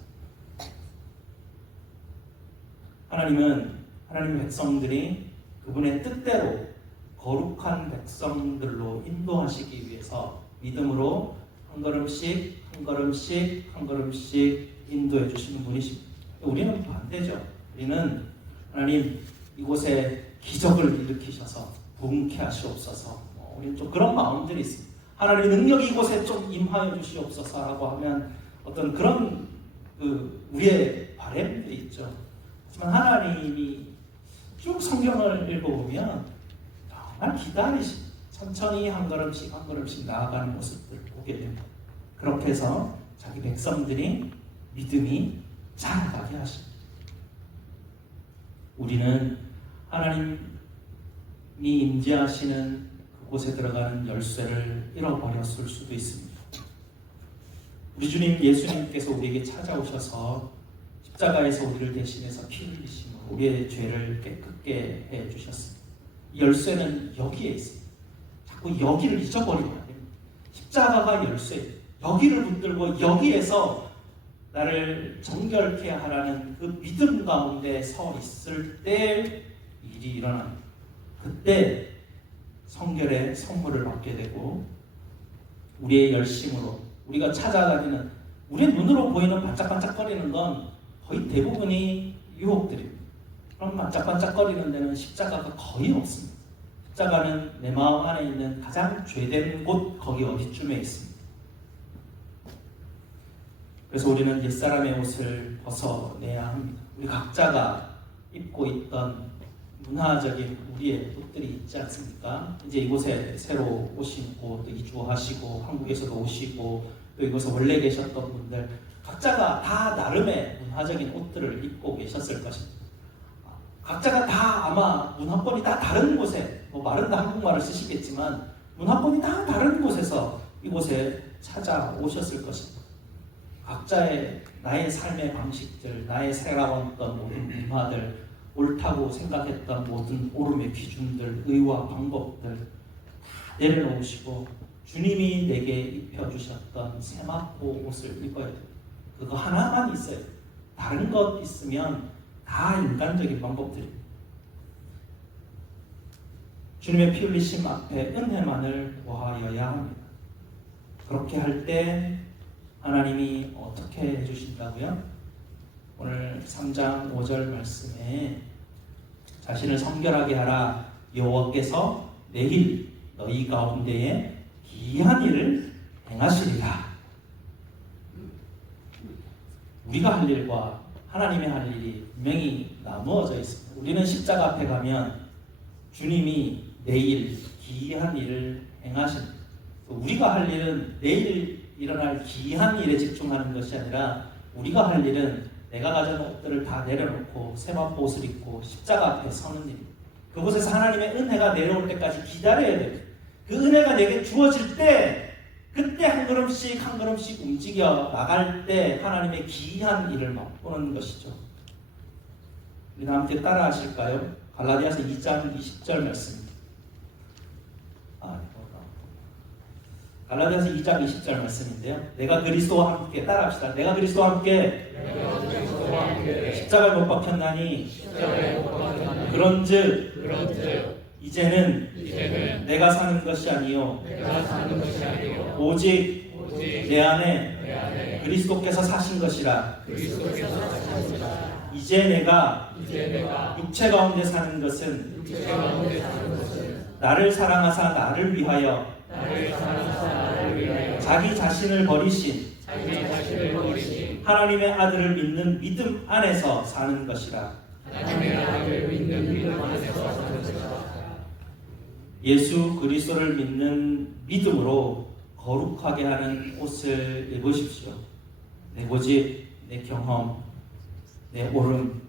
하나님의 백성들이 그분의 뜻대로 거룩한 백성들로 인도하시기 위해서 믿음으로 한 걸음씩 인도해 주시는 분이십니다. 우리는 반대죠. 우리는 하나님 이곳에 기적을 일으키셔서 부흥케 하시옵소서. 우리는 좀 그런 마음들이 있습니다. 하나님의 능력이 이곳에 좀 임하여 주시옵소서라고 하면 어떤 그런 우리의 바람들이 있죠. 하지만 하나님이 쭉 성경을 읽어보면 정말 천천히 한 걸음씩 나아가는 모습들을 보게 됩니다. 그렇게 해서 자기 백성들이 믿음이 자라가게 하십니다. 우리는 하나님이 임재하시는 그곳에 들어가는 열쇠를 잃어버렸을 수도 있습니다. 우리 주님 예수님께서 우리에게 찾아오셔서 십자가에서 우리를 대신해서 피 흘리심으로 우리의 죄를 깨끗게 해주셨습니다. 이 열쇠는 여기에 있습니다. 자꾸 여기를 잊어버리면 안 됩니다. 십자가가 열쇠, 여기를 붙들고 여기에서 나를 정결케 하라는 그 믿음 가운데 서 있을 때 일이 일어납니다. 그때 성결의 선물을 받게 되고 우리의 열심으로 우리가 찾아다니는 우리의 눈으로 보이는 반짝반짝거리는 건 거의 대부분이 유혹들입니다. 그럼 반짝반짝거리는 데는 십자가가 거의 없습니다. 십자가는 내 마음 안에 있는 가장 죄된 곳 거기 어디쯤에 있습니다. 그래서 우리는 옛사람의 옷을 벗어내야 합니다. 우리 각자가 입고 있던 문화적인 우리의 옷들이 있지 않습니까? 이제 이곳에 새로 오시고 또 이주하시고 한국에서도 오시고 또 이곳에 원래 계셨던 분들 각자가 다 나름의 문화적인 옷들을 입고 계셨을 것입니다. 각자가 다 아마 문화권이 다 다른 곳에 말은 다 한국말을 쓰시겠지만 문화권이 다 다른 곳에서 이곳에 찾아오셨을 것입니다. 각자의 나의 삶의 방식들, 나의 살아왔던 모든 문화들, 옳다고 생각했던 모든 옳음의 기준들, 의와 방법들 다 내려놓으시고 주님이 내게 입혀주셨던 세마포 옷을 입어야 돼요. 그거 하나만 있어요. 다른 것 있으면 다 인간적인 방법들입니다. 주님의 피 흘리심 앞에 은혜만을 구하여야 합니다. 그렇게 할 때 하나님이 어떻게 해주신다고요? 오늘 3장 5절 말씀에 자신을 성결하게 하라 여호와께서 내일 너희 가운데에 기이한 일을 행하시리라. 우리가 할 일과 하나님의 할 일이 분명히 나누어져 있습니다. 우리는 십자가 앞에 가면 주님이 내일 기이한 일을 행하십니다. 우리가 할 일은 내일 일어날 기이한 일에 집중하는 것이 아니라 우리가 할 일은 내가 가진 옷들을 다 내려놓고 세마포 옷을 입고 십자가 앞에 서는 일입니다. 그곳에서 하나님의 은혜가 내려올 때까지 기다려야 됩니다. 그 은혜가 내게 주어질 때 그때 한 걸음씩 움직여 나갈 때 하나님의 기이한 일을 맛보는 것이죠. 우리 함께 따라 하실까요? 갈라디아서 2장 20절 말씀입니다. 갈라디아서 2장 20절 말씀인데요. 내가 그리스도와 함께 따라합시다. 내가 그리스도와 함께 십자가에 못 박혔나니 그런즉 이제는 내가 사는 것이 아니요 오직 내 안에 그리스도께서 사신 것이라. 이제 내가 이제 내가 육체 가운데 사는 것은 육체 가운데 사는 것은 나를 사랑하사 나를 위하여 나를 사랑하사 나를 위하여 자기 자신을 버리신 자기 자신을 버리신 하나님의 아들을 믿는 믿음 안에서 사는 것이라. 하나님의 아들을 믿는 믿음 안에서 사는 것이다. 예수 그리스도를 믿는 믿음으로 거룩하게 하는 옷을 입으십시오. 내 고집, 내 경험, 내 옳음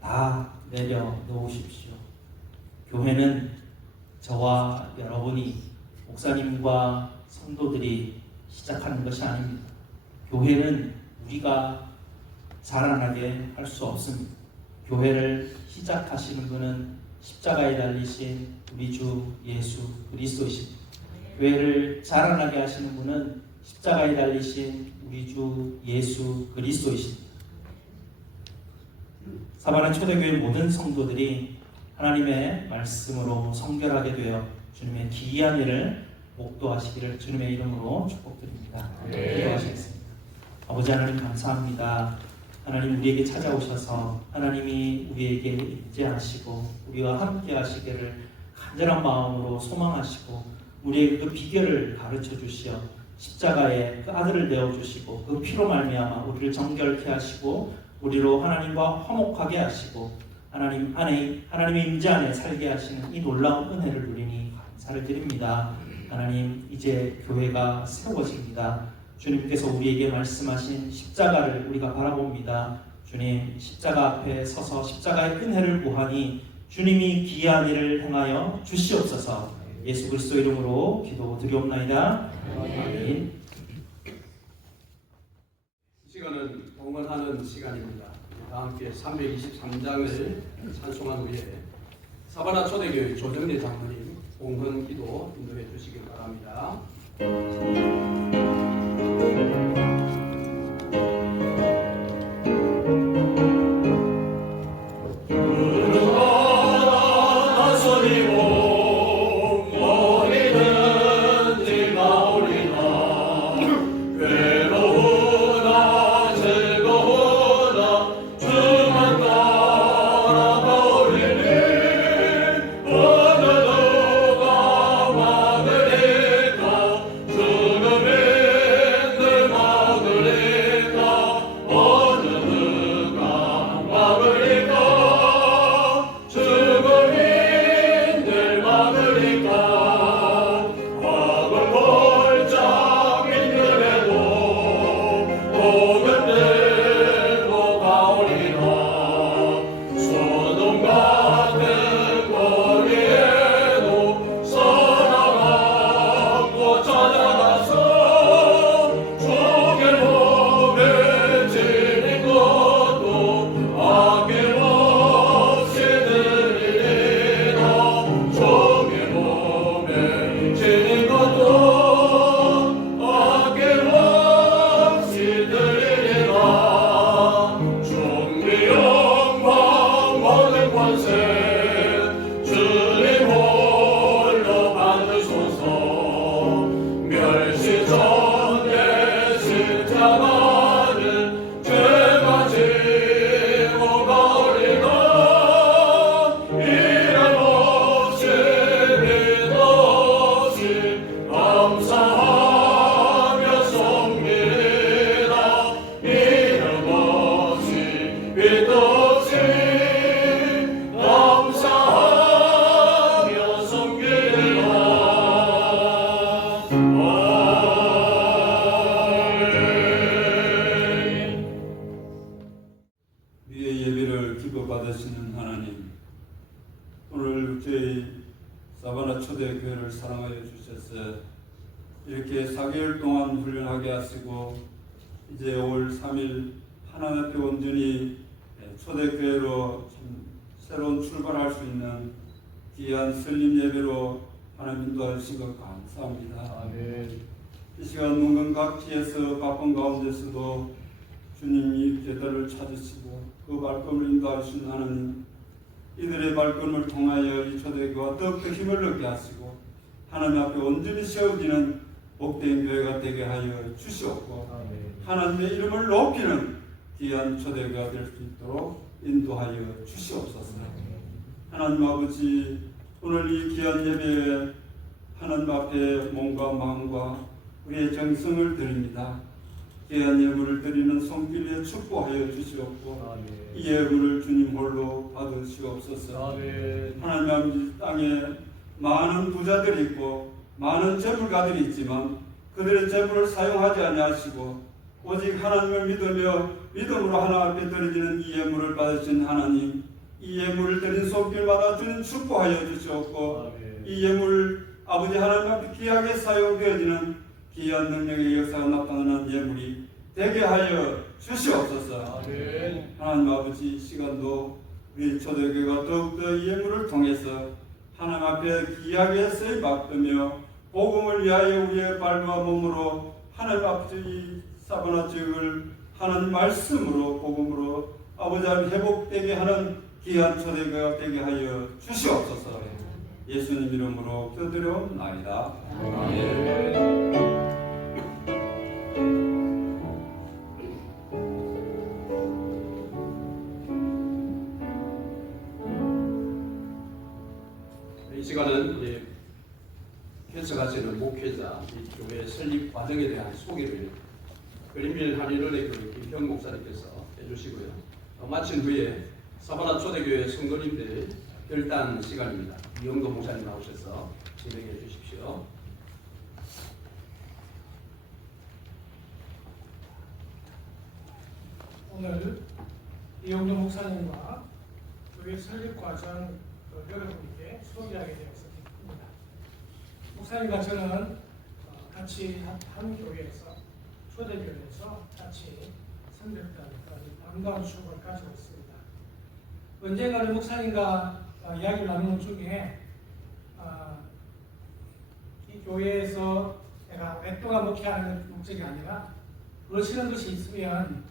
다 내려놓으십시오. 교회는 저와 여러분이 목사님과 성도들이 시작하는 것이 아닙니다. 교회는 우리가 자라나게 할 수 없습니다. 교회를 시작하시는 분은 십자가에 달리신 우리 주 예수 그리스도이십니다. 교회를 자라나게 하시는 분은 십자가에 달리신 우리 주 예수 그리스도이십니다. 사바나 초대교회 모든 성도들이 하나님의 말씀으로 성결하게 되어 주님의 기이한 일을 목도하시기를 주님의 이름으로 축복드립니다. 기도하시겠습니다. 아버지 하나님 감사합니다. 하나님 우리에게 찾아오셔서 하나님이 우리에게 임재하시고 우리와 함께 하시기를 간절한 마음으로 소망하시고 우리에게 그 비결을 가르쳐 주시어 십자가에 그 아들을 내어주시고 그 피로 말미암아 우리를 정결케 하시고 우리로 하나님과 화목하게 하시고 하나님 안에 하나님의 임재 안에 살게 하시는 이 놀라운 은혜를 누리니 감사를 드립니다. 하나님 이제 교회가 세워집니다. 주님께서 우리에게 말씀하신 십자가를 우리가 바라봅니다. 주님 십자가 앞에 서서 십자가의 은혜를 구하니 주님이 기이한 일을 행하여 주시옵소서. 예수 그리스도 이름으로 기도드리옵나이다. 아멘. 이 시간은 봉헌하는 시간입니다. 다 함께 323장을 찬송한 후에 사바나 초대교회 조정래 장로님 봉헌 기도 인도해 주시길 바랍니다. 우리의 예배를 기뻐받으시는 하나님, 오늘 저희 사바나 초대교회를 사랑하여 주셔서 이렇게 4개월 동안 훈련하게 하시고 이제 5월 3일 하나님 앞에 온전히 초대교회로 새로운 출발할 수 있는 귀한 설립 예배로 하나님 인도하신 것 감사합니다. 이 시간 문건 각지에서 바쁜 가운데서도 주님이 제자를 찾으시고 그 말씀을 인도하신 하나님, 이들의 말씀을 통하여 이 초대교회가 더욱더 힘을 얻게 하시고 하나님 앞에 온전히 세워지는 복된 교회가 되게 하여 주시옵고 하나님의 이름을 높이는 귀한 초대교회가 될 수 있도록 인도하여 주시옵소서. 하나님 아버지, 오늘 이 귀한 예배에 하나님 앞에 몸과 마음과 우리의 정성을 드립니다. 귀한 예물을 드리는 손길에 축복하여 주시옵고 이 예물을 주님 홀로 받으시옵소서. 하나님 아버지, 땅에 많은 부자들이 있고 많은 재물가들이 있지만 그들의 재물을 사용하지 아니하시고 오직 하나님을 믿으며 믿음으로 하나님 앞에 드려지는 이 예물을 받으신 하나님, 이 예물을 드린 손길마다 주님 축복하여 주시옵고 이 예물 아버지 하나님 앞에 귀하게 사용되어지는 귀한 능력의 역사가 나타나는 예물이 되게 하여 주시옵소서. 하나님 아버지, 이 시간도 우리 초대교회가 더욱더 이 예물을 통해서 하나님 앞에 귀하게 쓰임 받으며 복음을 위하여 우리의 발과 몸으로 하나님 아버지 이 사바나 지역을 하나님 말씀으로 복음으로 아버지 하나님 회복되게 하는 귀한 초대교회가 되게 하여 주시옵소서. 예수님 이름으로 기도드려옵나이다. 아멘. 이 시간은 우리 개척하시는 목회자, 이 교회 설립 과정에 대한 소개를 그린빌 한인원의 그 김평 목사님께서 해주시고요. 마친 후에 사바나 초대교회 성도님들 결단 시간입니다. 이영도 목사님 나오셔서 진행해 주십시오. 오늘 이용도 목사님과 교회 설립 과정 여러분께 소개하게 되어서 기쁩니다. 목사님과 저는 같이 한 교회에서 초대교회에서 같이 선택된 그런 반가운 추억을 가지고 있습니다. 언젠가는 목사님과 이야기를 나누는 중에 이 교회에서 내가 오랫동안 목회하는 목적이 아니라 그러시는 것이 있으면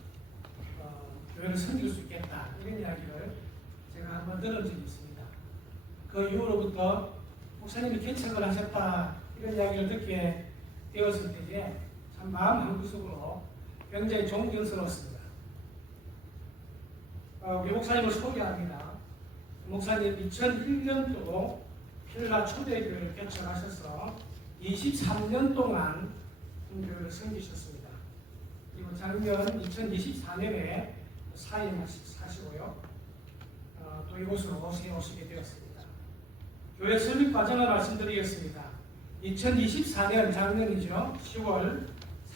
교회를 섬길 수 있겠다, 이런 이야기를 제가 한번 들은 적이 있습니다. 그 이후로부터 목사님이 개척을 하셨다, 이런 이야기를 듣게 되었을 때에 참 마음 한구석으로 굉장히 존경스러웠습니다. 우리 목사님을 소개합니다. 목사님 2001년도 필라 초대교회를 개척하셔서 23년 동안 교회를 섬기셨습니다. 그리고 작년 2024년에 사임하시고요. 또 이곳으로 오시게 되었습니다. 교회 설립 과정을 말씀드리겠습니다. 2024년 작년이죠. 10월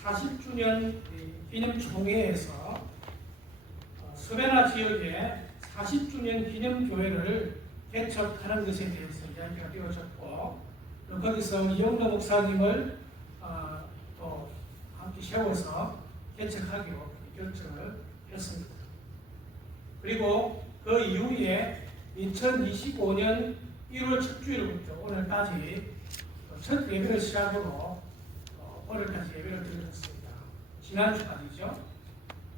40주년 기념총회에서 스베나 지역에 40주년 기념교회를 개척하는 것에 대해서 이야기가 되어졌고, 또 거기서 이용도 목사님을 또 함께 세워서 개척하기로 결정을 했습니다. 그리고 그 이후에 2025년 1월 첫 주일부터 오늘까지 첫 예배를 시작으로 오늘까지 예배를 드렸습니다. 지난주까지죠.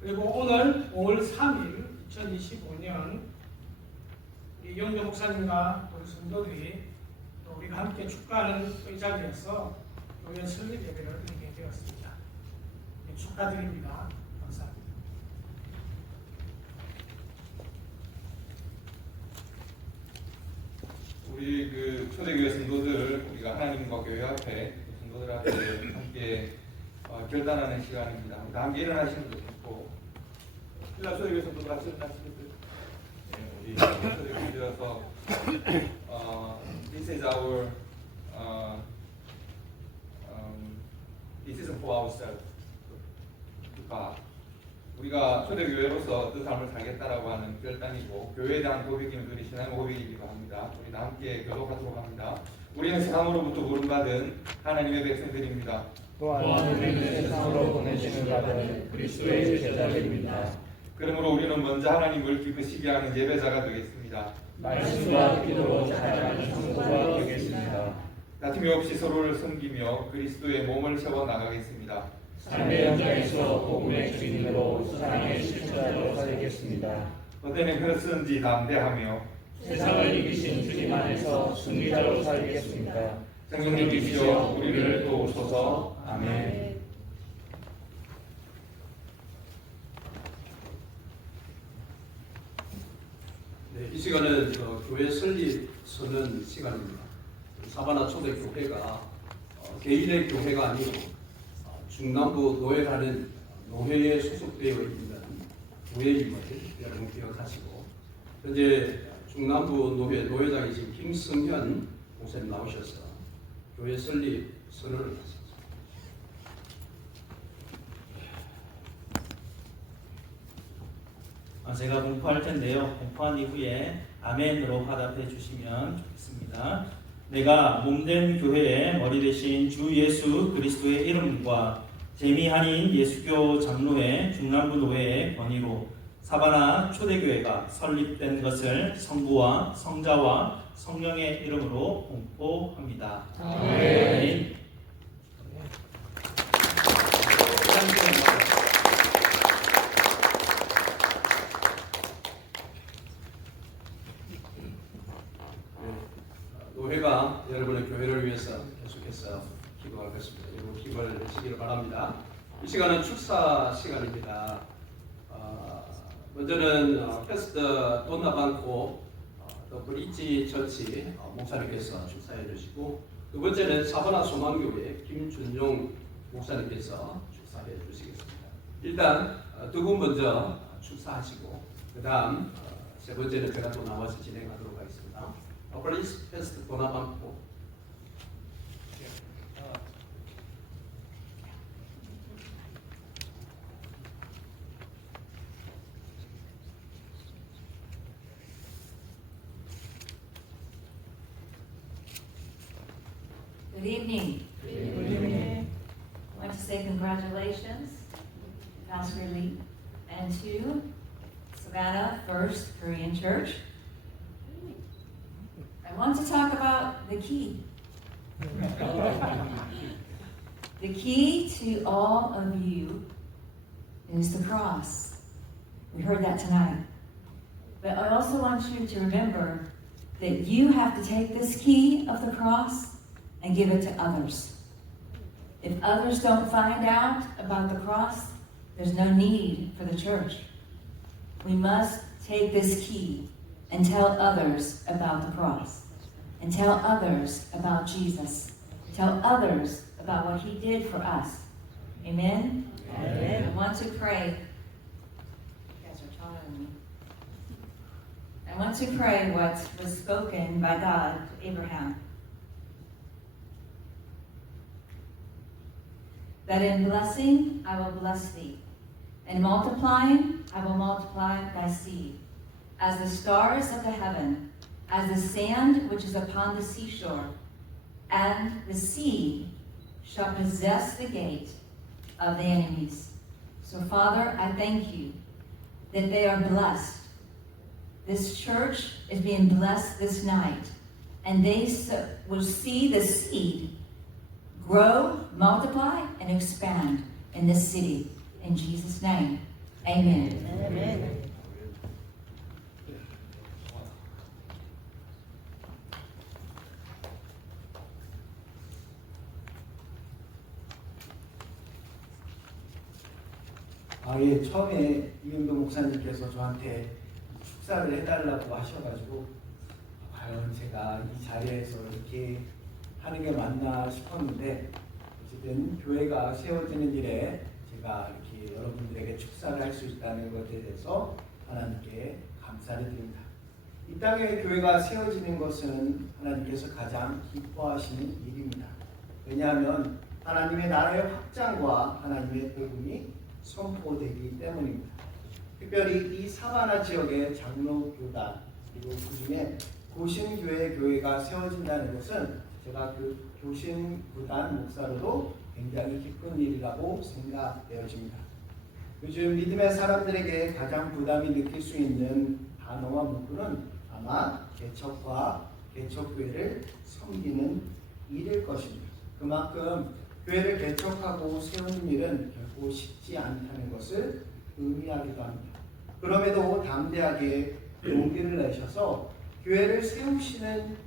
그리고 오늘 5월 3일 2025년 우리 이용도 목사님과 우리 성도들이 또 우리가 함께 축가하는 이 자리에서 교회 설립 예배를 드리게 되었습니다. 축하드립니다. 감사합니다. 우리 그 초대교회 성도들, 우리가 하나님과 교회 앞에 성도들 앞에 함께 결단하는 시간입니다. 함께 일어나시는 것도 좋고, 필라 초대교회 성도들 같이 일어나시겠어요? 네, 우리 초대교회 들어서 this is our decision for ourselves. 우리가 초대교회로서 그 삶을 살겠다라고 하는 결단이고, 교회에 대한 고백이면 우리 신앙 고백이기도 합니다. 우리 함께 교독하도록 합니다. 우리는 세상으로부터 부름받은 하나님의 백성들입니다. 또한 우리는 세상으로 보내시는 자들 그리스도의 제자들입니다. 그러므로 우리는 먼저 하나님을 기쁘시게 하는 예배자가 되겠습니다. 말씀과 기도로 자라는 성도가 되겠습니다. 다툼이 없이 서로를 섬기며 그리스도의 몸을 세워 나가겠습니다. 삶의 현장에서 복음의 주인으로 사랑의 실천자로 살겠습니다. 어때는 그렇은지 담대하며 세상을 이기신 주님 안에서 승리자로 살겠습니다. 성령님이시여 우리를 도우소서. 아멘. 시간은 교회 설립 서는 시간입니다. 사바나 초대교회가 개인의 교회가 아니고 중남부 노회라는 노회에 소속되어 있는 교회임을 여러분 기억하시고, 현재 중남부 노회 노회장이신 김승현 목사님 나오셔서 교회 설립 선언을 하셨습니다. 제가 공포할 텐데요. 공포한 이후에 아멘으로 화답해 주시면 좋겠습니다. 내가 몸된 교회의 머리 대신 주 예수 그리스도의 이름과 재미한인 예수교 장로회 중남부 노회의 권위로 사바나 초대교회가 설립된 것을 성부와 성자와 성령의 이름으로 공포합니다. 아멘. 노회가 여러분의 교회를 위해서 계속해서 기도할 것입니다. 여러분 힘을 내시기를 바랍니다. 이 시간은 축사 시간입니다. 먼저는 패스터 돈나방코 또 브릿지 처치 목사님께서 축사해 주시고, 두 번째는 사바나 소망교회 김준용 목사님께서 축사해 주시겠습니다. 일단 두 분 먼저 축사하시고, 그 다음 세 번째는 제가 또 나와서 진행하도록 하겠습니다. Please, Pastor Bonabanco. Good evening. Good evening. I want to say congratulations to Pastor Lee and to Savannah First Korean Church. I want to talk about the key. The key to all of you is the cross. We heard that tonight. But I also want you to remember that you have to take this key of the cross and give it to others. If others don't find out about the cross, there's no need for the church. We must take this key and tell others about the cross, and tell others about Jesus, tell others about what he did for us. Amen? Amen. I want to pray. You guys are taller than me. I want to pray what was spoken by God to Abraham. That in blessing I will bless thee, and multiplying I will multiply thy seed, as the stars of the heaven, as the sand which is upon the seashore, and the seed shall possess the gate of the enemies. So Father, I thank you that they are blessed. This church is being blessed this night, and they will see the seed grow, multiply, and expand in this city. In Jesus' name, amen. Amen. 예, 처음에 이은도 목사님께서 저한테 축사를 해달라고 하셔가지고 과연 제가 이 자리에서 이렇게 하는 게 맞나 싶었는데, 어쨌든 교회가 세워지는 일에 제가 이렇게 여러분들에게 축사를 할 수 있다는 것에 대해서 하나님께 감사를 드립니다. 이 땅에 교회가 세워지는 것은 하나님께서 가장 기뻐하시는 일입니다. 왜냐하면 하나님의 나라의 확장과 하나님의 복음이 선포되기 때문입니다. 특별히 이 사바나 지역의 장로교단, 그리고 그중에 고신교회 교회가 세워진다는 것은 제가 그 교신교단 목사로도 굉장히 기쁜 일이라고 생각되어집니다. 요즘 믿음의 사람들에게 가장 부담이 느낄 수 있는 단어와 문구는 아마 개척과 개척교회를 섬기는 일일 것입니다. 그만큼 교회를 개척하고 세우는 일은 결코 쉽지 않다는 것을 의미하기도 합니다. 그럼에도 담대하게 용기를 내셔서 교회를 세우시는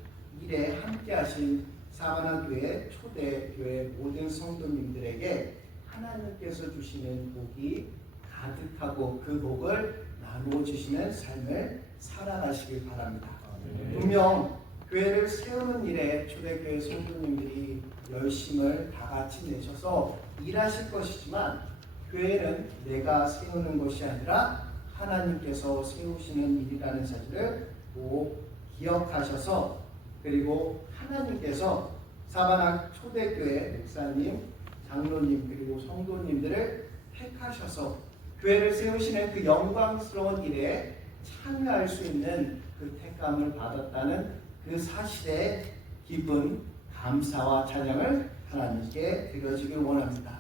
일에 함께하신 사바나 교회 초대 교회 모든 성도님들에게 하나님께서 주시는 복이 가득하고 그 복을 나누어 주시는 삶을 살아가시길 바랍니다. 분명 교회를 세우는 일에 초대교회 성도님들이 열심을 다 같이 내셔서 일하실 것이지만 교회는 내가 세우는 것이 아니라 하나님께서 세우시는 일이라는 사실을 꼭 기억하셔서, 그리고 하나님께서 사바나 초대교회 목사님, 장로님 그리고 성도님들을 택하셔서 교회를 세우시는 그 영광스러운 일에 참여할 수 있는 그 택감을 받았다는 그 사실에 기쁜 감사와 찬양을 하나님께 드려주길 원합니다.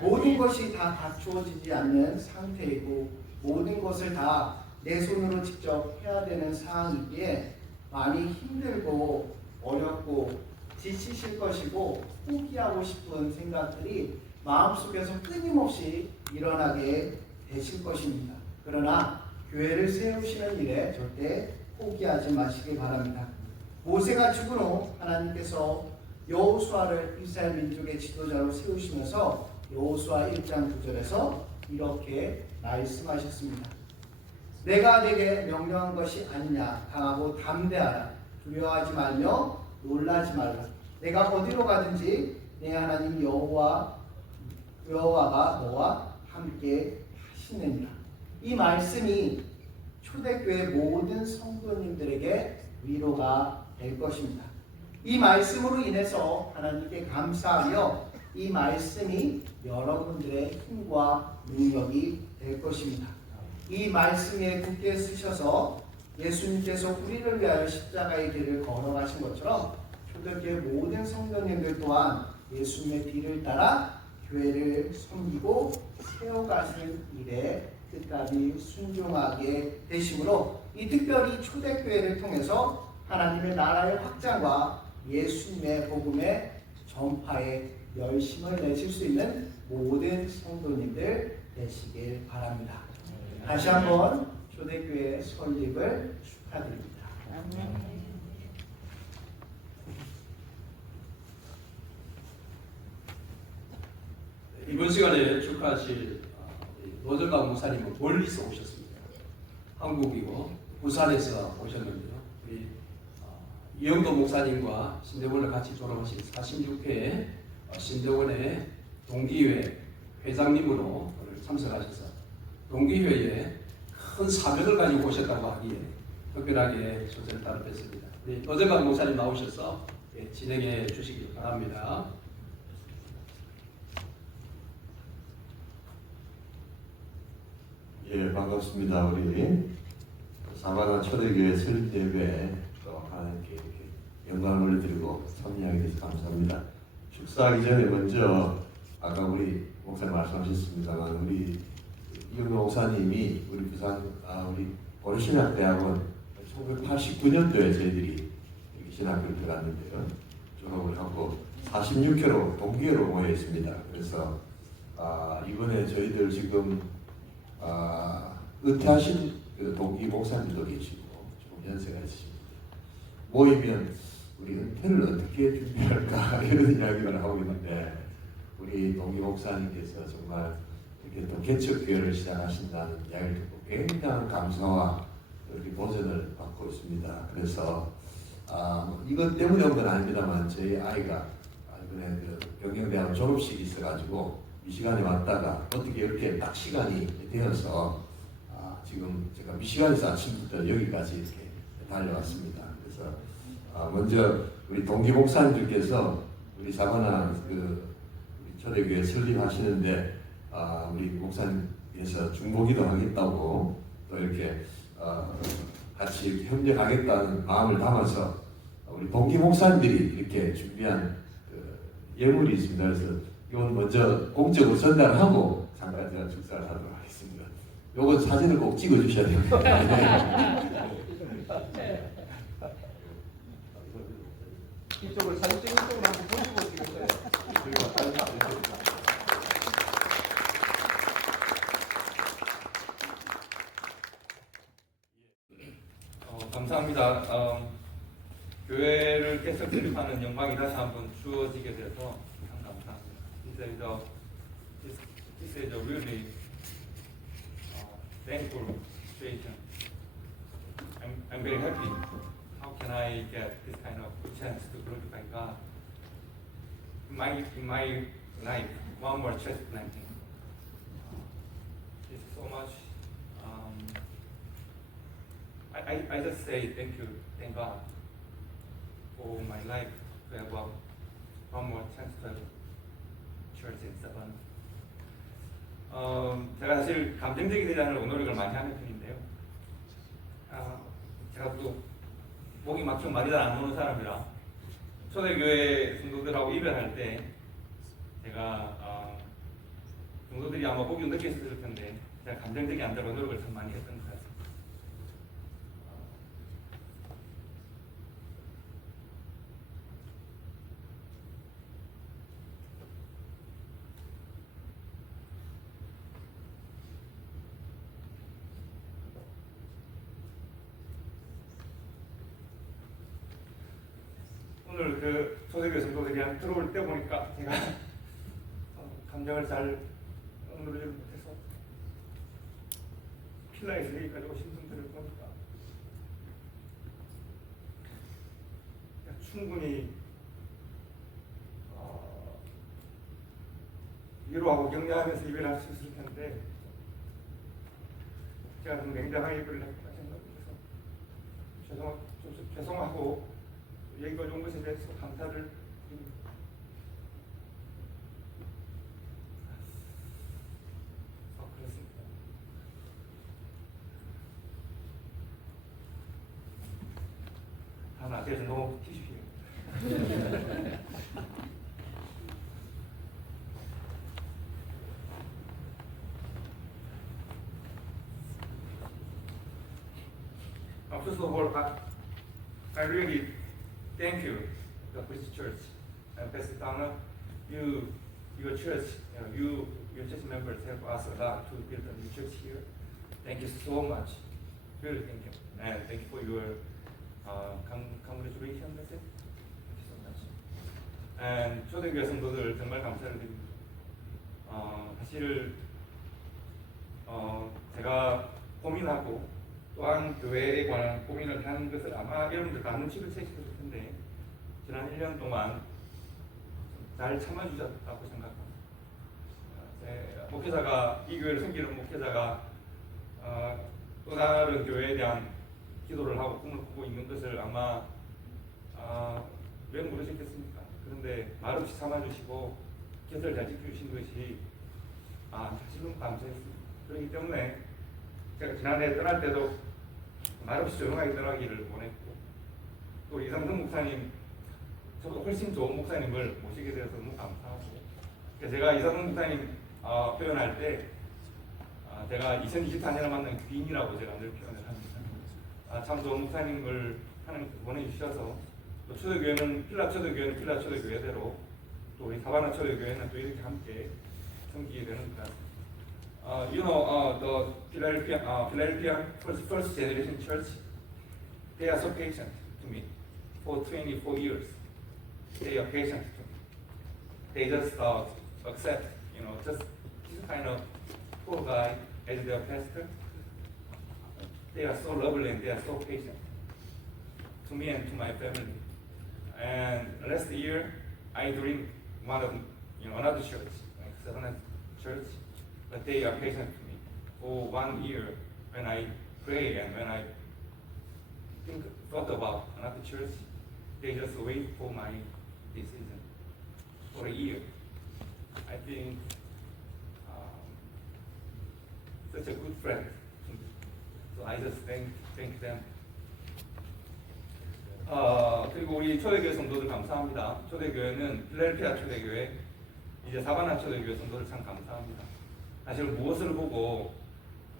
모든 것이 다 갖추어지지 않는 상태이고 모든 것을 다 내 손으로 직접 해야 되는 상황이기에 많이 힘들고 어렵고 지치실 것이고 포기하고 싶은 생각들이 마음속에서 끊임없이 일어나게 되실 것입니다. 그러나 교회를 세우시는 일에 절대 포기하지 마시기 바랍니다. 모세가 죽은 후 하나님께서 여호수아를 이스라엘 민족의 지도자로 세우시면서 여호수아 1장 9절에서 이렇게 말씀하셨습니다. 내가 내게 명령한 것이 아니냐. 강하고 담대하라. 두려워하지 말며 놀라지 말라. 내가 어디로 가든지 내 하나님 여호와가 너와 함께 하시느니라. 이 말씀이 초대교회 모든 성도님들에게 위로가 될 것입니다. 이 말씀으로 인해서 하나님께 감사하며 이 말씀이 여러분들의 힘과 능력이 될 것입니다. 이 말씀에 굳게 쓰셔서 예수님께서 우리를 위하여 십자가의 길을 걸어가신 것처럼 초대교회 모든 성도님들 또한 예수님의 뒤를 따라 교회를 섬기고 세워가시는 일에 끝까지 순종하게 되심으로 이 특별히 초대교회를 통해서 하나님의 나라의 확장과 예수님의 복음의 전파에 열심을 내실 수 있는 모든 성도님들 되시길 바랍니다. 다시 한번 초대교회 설립을 축하드립니다. 이번 시간에 축하하실 노정강 목사님은 멀리서 오셨습니다. 한국이고 부산에서 오셨는데요. 우리 이영도 목사님과 신대원을 같이 졸업하신 46회 신대원의 동기회 회장님으로 오늘 참석하셔서 동기회에 큰 사명을 가지고 오셨다고 하기에 특별하게 초대를 따라 뵙습니다. 우리 노정강 목사님 나오셔서 진행해 주시기 바랍니다. 예, 반갑습니다. 우리 사바나 초대교회 설립대회에 또 하나님께 영광을 올려드리고 참여하게 돼서 감사합니다. 축사하기 전에 먼저 아까 우리 목사님 말씀하셨습니다만 우리 이영도 목사님이 우리 부산 우리 보르신학대학원 1989년도에 저희들이 신학교를 들어갔는데요. 졸업을 하고 46회로 동기회로 모여 있습니다. 그래서 이번에 저희들 지금 은퇴하신 그 동기 목사님도 계시고 조금 연세가 있으십니다. 모이면 우리 은퇴를 어떻게 준비할까 이런 이야기를 하고 있는데 우리 동기 목사님께서 정말 이렇게 또 개척교회를 시작하신다는 이야기를 듣고 굉장한 감사와 이렇게 도전을 받고 있습니다. 그래서 이것 때문에 온 건 아닙니다만 저희 아이가 이번에 그 경영대학 졸업식이 있어가지고 미시간에 왔다가 어떻게 이렇게 딱 시간이 되어서 지금 제가 미시간에서 아침부터 여기까지 이렇게 달려왔습니다. 그래서 먼저 우리 동기 목사님들께서 우리 사바나 그 초대교회 설립하시는데 우리 목사님께서 중보기도 하겠다고 또 이렇게 같이 이렇게 협력하겠다는 마음을 담아서 우리 동기 목사님들이 이렇게 준비한 그 예물이 있습니다. 그래서 이건 먼저 공적으로 전달하고 잠깐 제가 축사를 하도록 하겠습니다. 요거 사진을 꼭 찍어 주셔야 됩니다. 이쪽을 사진 찍는 쪽으로 한번 보시고 찍으세요. 감사합니다. 교회를 계속 설립하는 영광이 다시 한번 주어지게 돼서 참 감사합니다. This is a really thankful situation. I'm very happy. How can I get this kind of good chance to glorify God? In my life, one more church planting. It's so much. I just say thank you, thank God for my life to have one more chance to have church in Savannah. 제가 사실 감정적이 되지 않을 노력을 많이 하는 편인데요. 제가 또 목이 막좀 말이 잘 안 나오는 사람이라 초대교회 성도들하고 일을 때 제가 성도들이 아마 목이 느끼셨을 텐데 제가 감정적이 안 되고 노력을 참 많이 했던 것 같습니다. 오늘 그 초대교회 성도들이랑 들어올 때 보니까 제가 감정을 잘 누르지 못해서 필라에서 여기까지 오신 분들을 보니까 충분히 위로하고 격려하면서 예배를 할 수 있을 텐데 제가 좀 냉정하게 예배를 했다 생각해서 죄송하고 여기까지 온 것에 대해서 감사를 드립니다. 그렇습니다. 하나, 그래서 너무 티슈예요. First of all, I really thank you, the Christian Church, and Pastor Donna. Your church, your church members help us a lot to build a new church here. Thank you so much. Really thank you, and thank you for your congratulations. Thank you so much. And 초대교회 성도들 정말 감사를 드립니다. 사실 제가 고민하고 또한 교회에 관한 고민을 하는 것을 아마 여러분들 다 눈치를 채셨을 텐데 지난 1년 동안 잘 참아주셨다고 생각합니다. 목회자가 이 교회를 섬기는 목회자가 또 다른 교회에 대한 기도를 하고 꿈을 꾸고 있는 것을 아마 왜 모르셨겠습니까? 그런데 말없이 참아주시고 곁을 잘 지켜주신 것이 사실은 감사했습니다. 그렇기 때문에 제가 지난해 떠날 때도 말없이 조용하게 떠나기를 원했고 또 이상성 목사님 저보다 훨씬 좋은 목사님을 모시게 되어서 너무 감사하고 제가 이상성 목사님 표현할 때 제가 2024년에 만난 귀인이라고 제가 늘 표현을 합니다. 참 좋은 목사님을 하나님께서 보내주셔서 또 초대교회는 필라 초대교회대로 또 우리 사바나 초대교회는 또 이렇게 함께 섬기게 되는 것 같습니다. The Philadelphia first generation church, they are so patient to me. For 24 years, they are patient to me. They just accept, just this kind of poor guy as their pastor. They are so lovely and they are so patient to me and to my family. And last year, I joined one of another church, like Savannah Church. But they are patient to me for 1 year when I pray and when I thought about another church. They just wait for my decision for a year. I think such a good friend. So I just thank them. 그리고 우리 초대교회 성도들 감사합니다. 초대교회는 필라델피아 초대교회, 이제 사바나 초대교회 성도들 참 감사합니다. 사실 무엇을 보고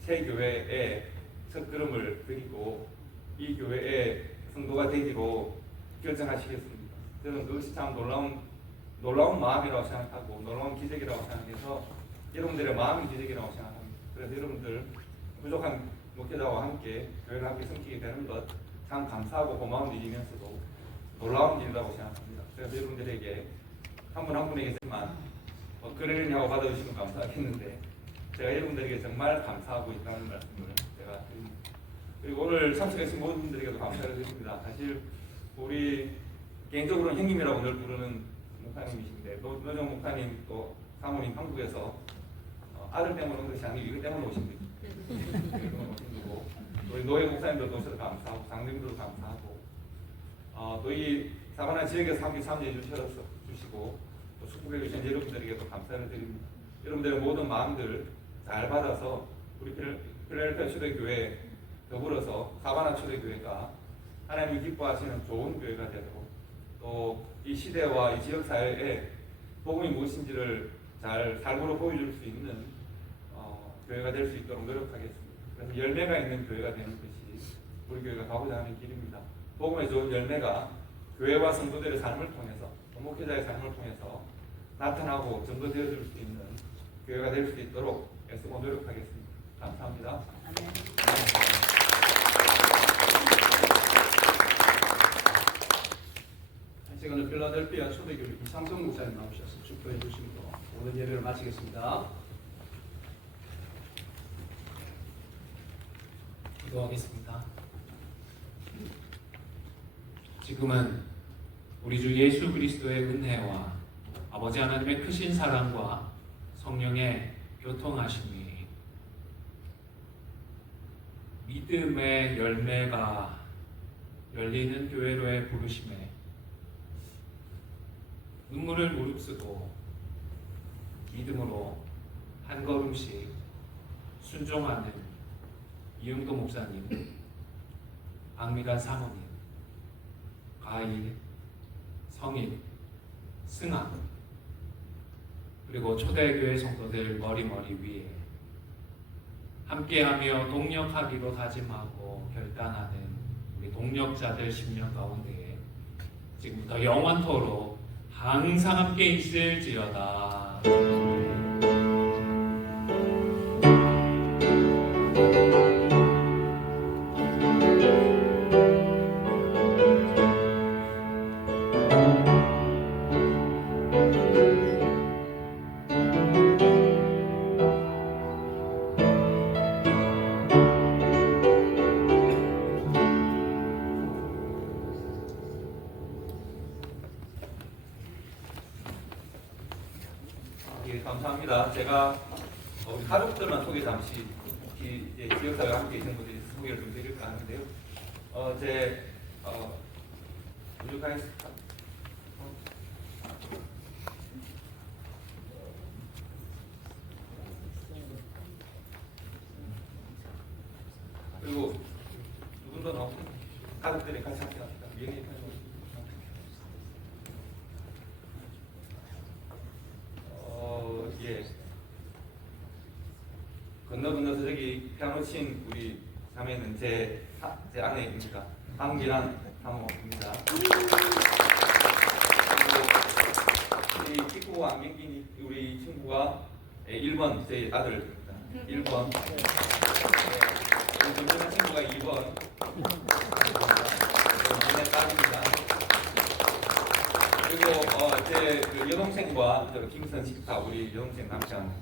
새 교회에 첫걸음을 들이고 이 교회의 성도가 되기로 결정하시겠습니다. 저는 그것이 참 놀라운 마음이라고 생각하고 놀라운 기적이라고 생각해서 여러분들의 마음이 기적이라고 생각합니다. 그래서 여러분들 부족한 목회자와 함께 교회를 함께 섬기게 되는 것 참 감사하고 고마운 일이면서도 놀라운 일이라고 생각합니다. 그래서 여러분들에게 한 분 한 분에게만 그러느냐고 받아주시면 감사하겠는데 제가 여러분들에게 정말 감사하고 있다는 말씀을 제가 드립니다. 그리고 오늘 참석하신 모든 분들에게도 감사를 드립니다. 사실 우리 개인적으로는 형님이라고 늘 부르는 목사님이신데 노정 목사님 또 사모님 한국에서 아들 때문에 온 것이 아니고 이것 때문에 오신 거고 우리 노예 목사님들도 오셔서 감사하고 장로님들도 감사하고 또 이 사바나 지역에서 함께 참여해 주시고 또 축복해 주신 여러분들에게도 감사를 드립니다. 여러분들의 모든 마음들 잘 받아서 우리 필라델피아 초대교회 더불어서 사바나 초대교회가 하나님이 기뻐하시는 좋은 교회가 되도록 또 이 시대와 이 지역 사회에 복음이 무엇인지를 잘 삶으로 보여줄 수 있는 교회가 될 수 있도록 노력하겠습니다. 그래서 열매가 있는 교회가 되는 것이 우리 교회가 가고자 하는 길입니다. 복음의 좋은 열매가 교회와 성도들의 삶을 통해서 목회자의 삶을 통해서 나타나고 전도되어줄 수 있는 교회가 될 수 있도록 애쓰고 노력하겠습니다. 감사합니다. 시간은 필라델피아 초대교회 이상성 목사님 나오셔서 축도해 주시고 오늘 예배를 마치겠습니다. 기도하겠습니다. 지금은 우리 주 예수 그리스도의 은혜와 아버지 하나님의 크신 사랑과 성령의 교통하심이 믿음의 열매가 열리는 교회로의 부르심에 눈물을 무릅쓰고 믿음으로 한 걸음씩 순종하는 이영도 목사님, 박미관 사모님, 가일, 성인, 승아 그리고 초대교회 성도들 머리머리 위에 함께하며 동력하기로 다짐하고 결단하는 우리 동력자들 10명 가운데 지금부터 영원토록 항상 함께 있을지어다. 예, 감사합니다. 제가 우리 가족들만 소개 잠시 지역사회에 함께 계신 분들이 소개를 좀 드릴까 하는데요. 우주가이스타 그리고 누군가 나오고 가족들이 같이 함께 합시다. 예. 건너서 저기 피아노 친 우리 자매는 제 아내입니다. 황기란 사모입니다. 그리고 이 키크고 안경낀 우리 친구가 1번 제 아들입니다. 1번. 우리 친구가 2번. 제 딸입니다. 그리고 제 여동생과 김선 식사 우리 여동생 남편입니다.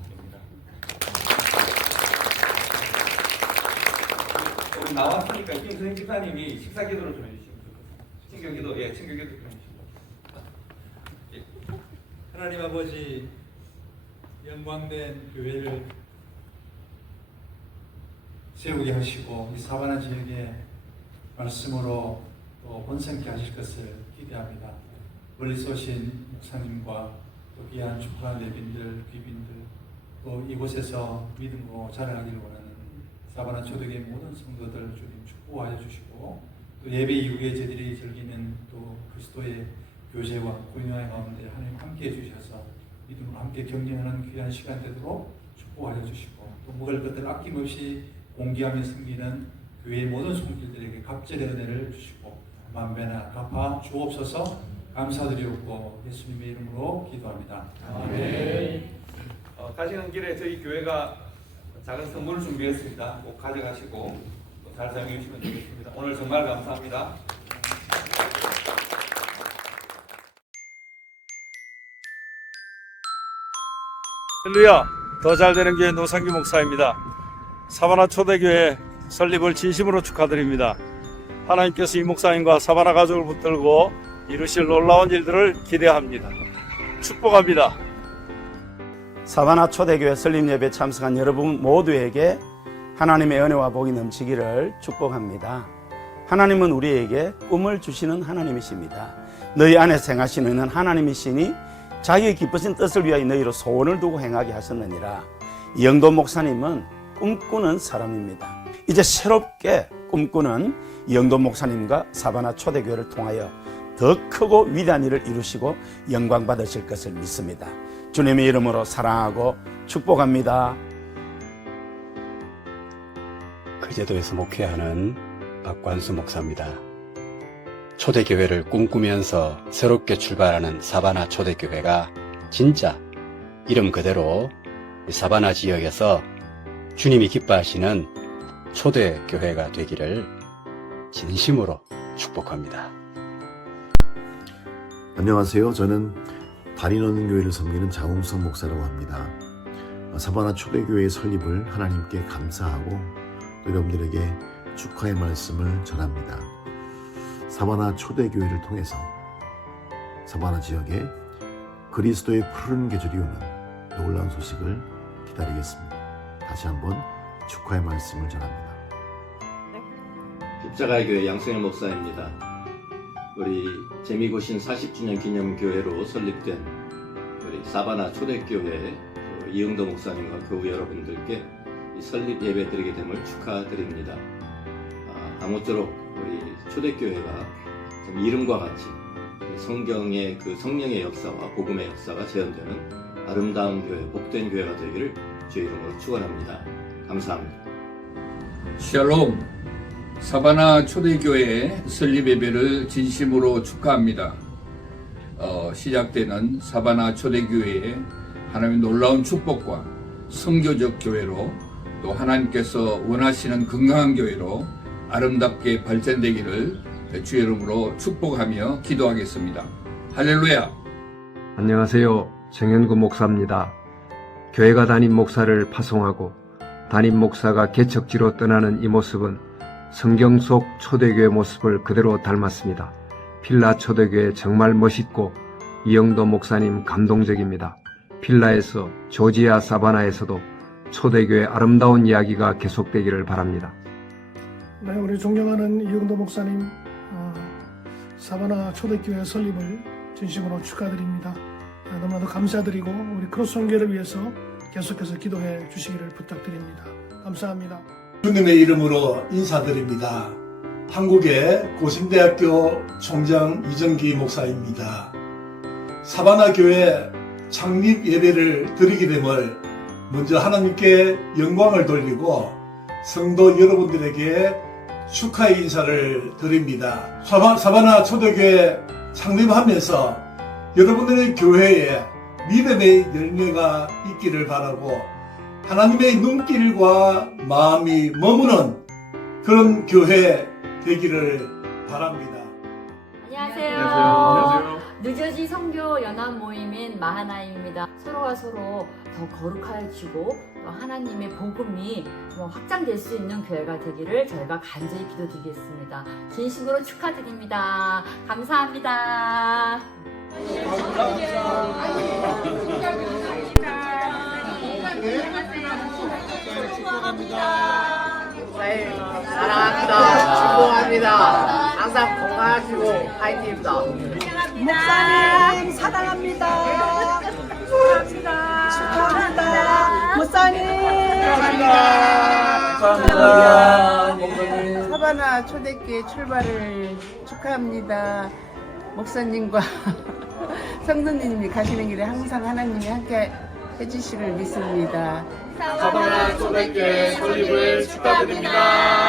우리 나왔으니까 김선 식사님이 식사 기도를 좀 해주시면 좋겠습니다. 친교기도 친교기도 좀 해주시면. 하나님 아버지 영광된 교회를 세우게 하시고 이 사바나 지역에 말씀으로 또 번성케 하실 것을 기대합니다. 멀리서 오신 목사님과 또 귀한 축복한 내빈들, 귀빈들 또 이곳에서 믿음으로 자라나기를 원하는 사바나 초대교회 모든 성도들 주님 축복하여 주시고 또 예배 이후에 저희들이 즐기는 또 그리스도의 교제와 공유의 가운데 하나님 함께해 주셔서 믿음으로 함께 경쟁하는 귀한 시간 되도록 축복하여 주시고 또 먹을 것들 아낌없이 공개하며 섬기는 교회의 모든 성도들에게 갑절의 은혜를 주시고 만배나 갚아 주옵소서. 감사드리옵고 예수님의 이름으로 기도합니다. 아멘. 가시는 길에 저희 교회가 작은 선물을 준비했습니다. 꼭 가져가시고 잘 사용해 주시면 되겠습니다. 오늘 정말 감사합니다. 할렐루야! 더 잘되는 교회 노상규 목사입니다. 사바나 초대교회 설립을 진심으로 축하드립니다. 하나님께서 이 목사님과 사바나 가족을 붙들고 이루실 놀라운 일들을 기대합니다. 축복합니다. 사바나 초대교회 설립 예배 참석한 여러분 모두에게 하나님의 은혜와 복이 넘치기를 축복합니다. 하나님은 우리에게 꿈을 주시는 하나님이십니다. 너희 안에서 행하시는 이는 하나님이시니 자기의 기쁘신 뜻을 위하여 너희로 소원을 두고 행하게 하셨느니라. 이영도 목사님은 꿈꾸는 사람입니다. 이제 새롭게 꿈꾸는 이영도 목사님과 사바나 초대교회를 통하여 더 크고 위대한 일을 이루시고 영광 받으실 것을 믿습니다. 주님의 이름으로 사랑하고 축복합니다. 거제도에서 목회하는 박관수 목사입니다. 초대교회를 꿈꾸면서 새롭게 출발하는 사바나 초대교회가 진짜 이름 그대로 사바나 지역에서 주님이 기뻐하시는 초대교회가 되기를 진심으로 축복합니다. 안녕하세요. 저는 달인원은 교회를 섬기는 장홍석 목사라고 합니다. 사바나 초대교회의 설립을 하나님께 감사하고 또 여러분들에게 축하의 말씀을 전합니다. 사바나 초대교회를 통해서 사바나 지역에 그리스도의 푸른 계절이 오는 놀라운 소식을 기다리겠습니다. 다시 한번 축하의 말씀을 전합니다. 십자가의 교회 양승일 목사입니다. 우리 재미고신 40주년 기념교회로 설립된 우리 사바나 초대교회 이영도 목사님과 교우 여러분들께 설립 예배 드리게 됨을 축하드립니다. 아무쪼록 우리 초대교회가 이름과 같이 성경의 그 성령의 역사와 복음의 역사가 재현되는 아름다운 교회, 복된 교회가 되기를 주의 이름으로 축원합니다. 감사합니다. 샬롬, 사바나 초대교회 설립 예배를 진심으로 축하합니다. 시작되는 사바나 초대교회의 하나님의 놀라운 축복과 선교적 교회로 또 하나님께서 원하시는 건강한 교회로 아름답게 발전되기를 주의 이름으로 축복하며 기도하겠습니다. 할렐루야. 안녕하세요. 정현구 목사입니다. 교회가 담임 목사를 파송하고 담임 목사가 개척지로 떠나는 이 모습은 성경 속 초대교회 모습을 그대로 닮았습니다. 필라 초대교회 정말 멋있고 이영도 목사님 감동적입니다. 필라에서 조지아 사바나에서도 초대교회 아름다운 이야기가 계속되기를 바랍니다. 네, 우리 존경하는 이영도 목사님 사바나 초대교회 설립을 진심으로 축하드립니다. 너무나도 감사드리고 우리 크로스원교회를 위해서 계속해서 기도해 주시기를 부탁드립니다. 감사합니다. 주님의 이름으로 인사드립니다. 한국의 고신대학교 총장 이정기 목사입니다. 사바나 교회 창립 예배를 드리게 됨을 먼저 하나님께 영광을 돌리고 성도 여러분들에게 축하의 인사를 드립니다. 사바나 초대교회 창립하면서 여러분들의 교회에 믿음의 열매가 있기를 바라고 하나님의 눈길과 마음이 머무는 그런 교회 되기를 바랍니다. 안녕하세요. 뉴저지 선교 연합 모임인 마하나임입니다. 서로가 서로 더 거룩해지고 또 하나님의 복음이 확장될 수 있는 교회가 되기를 저희가 간절히 기도드리겠습니다. 진심으로 축하드립니다. 감사합니다. 사랑합니다. 축복합니다. 항상 건강하시고 화이팅입니다. 목사님 사랑합니다. 축하합니다. 목사님 감사합니다. 사바나 초대교회 출발을 축하합니다. 목사님과 성도님이 가시는 길에 항상 하나님이 함께 해주시를 믿습니다. 사바나 초대교회 설립을 축하드립니다.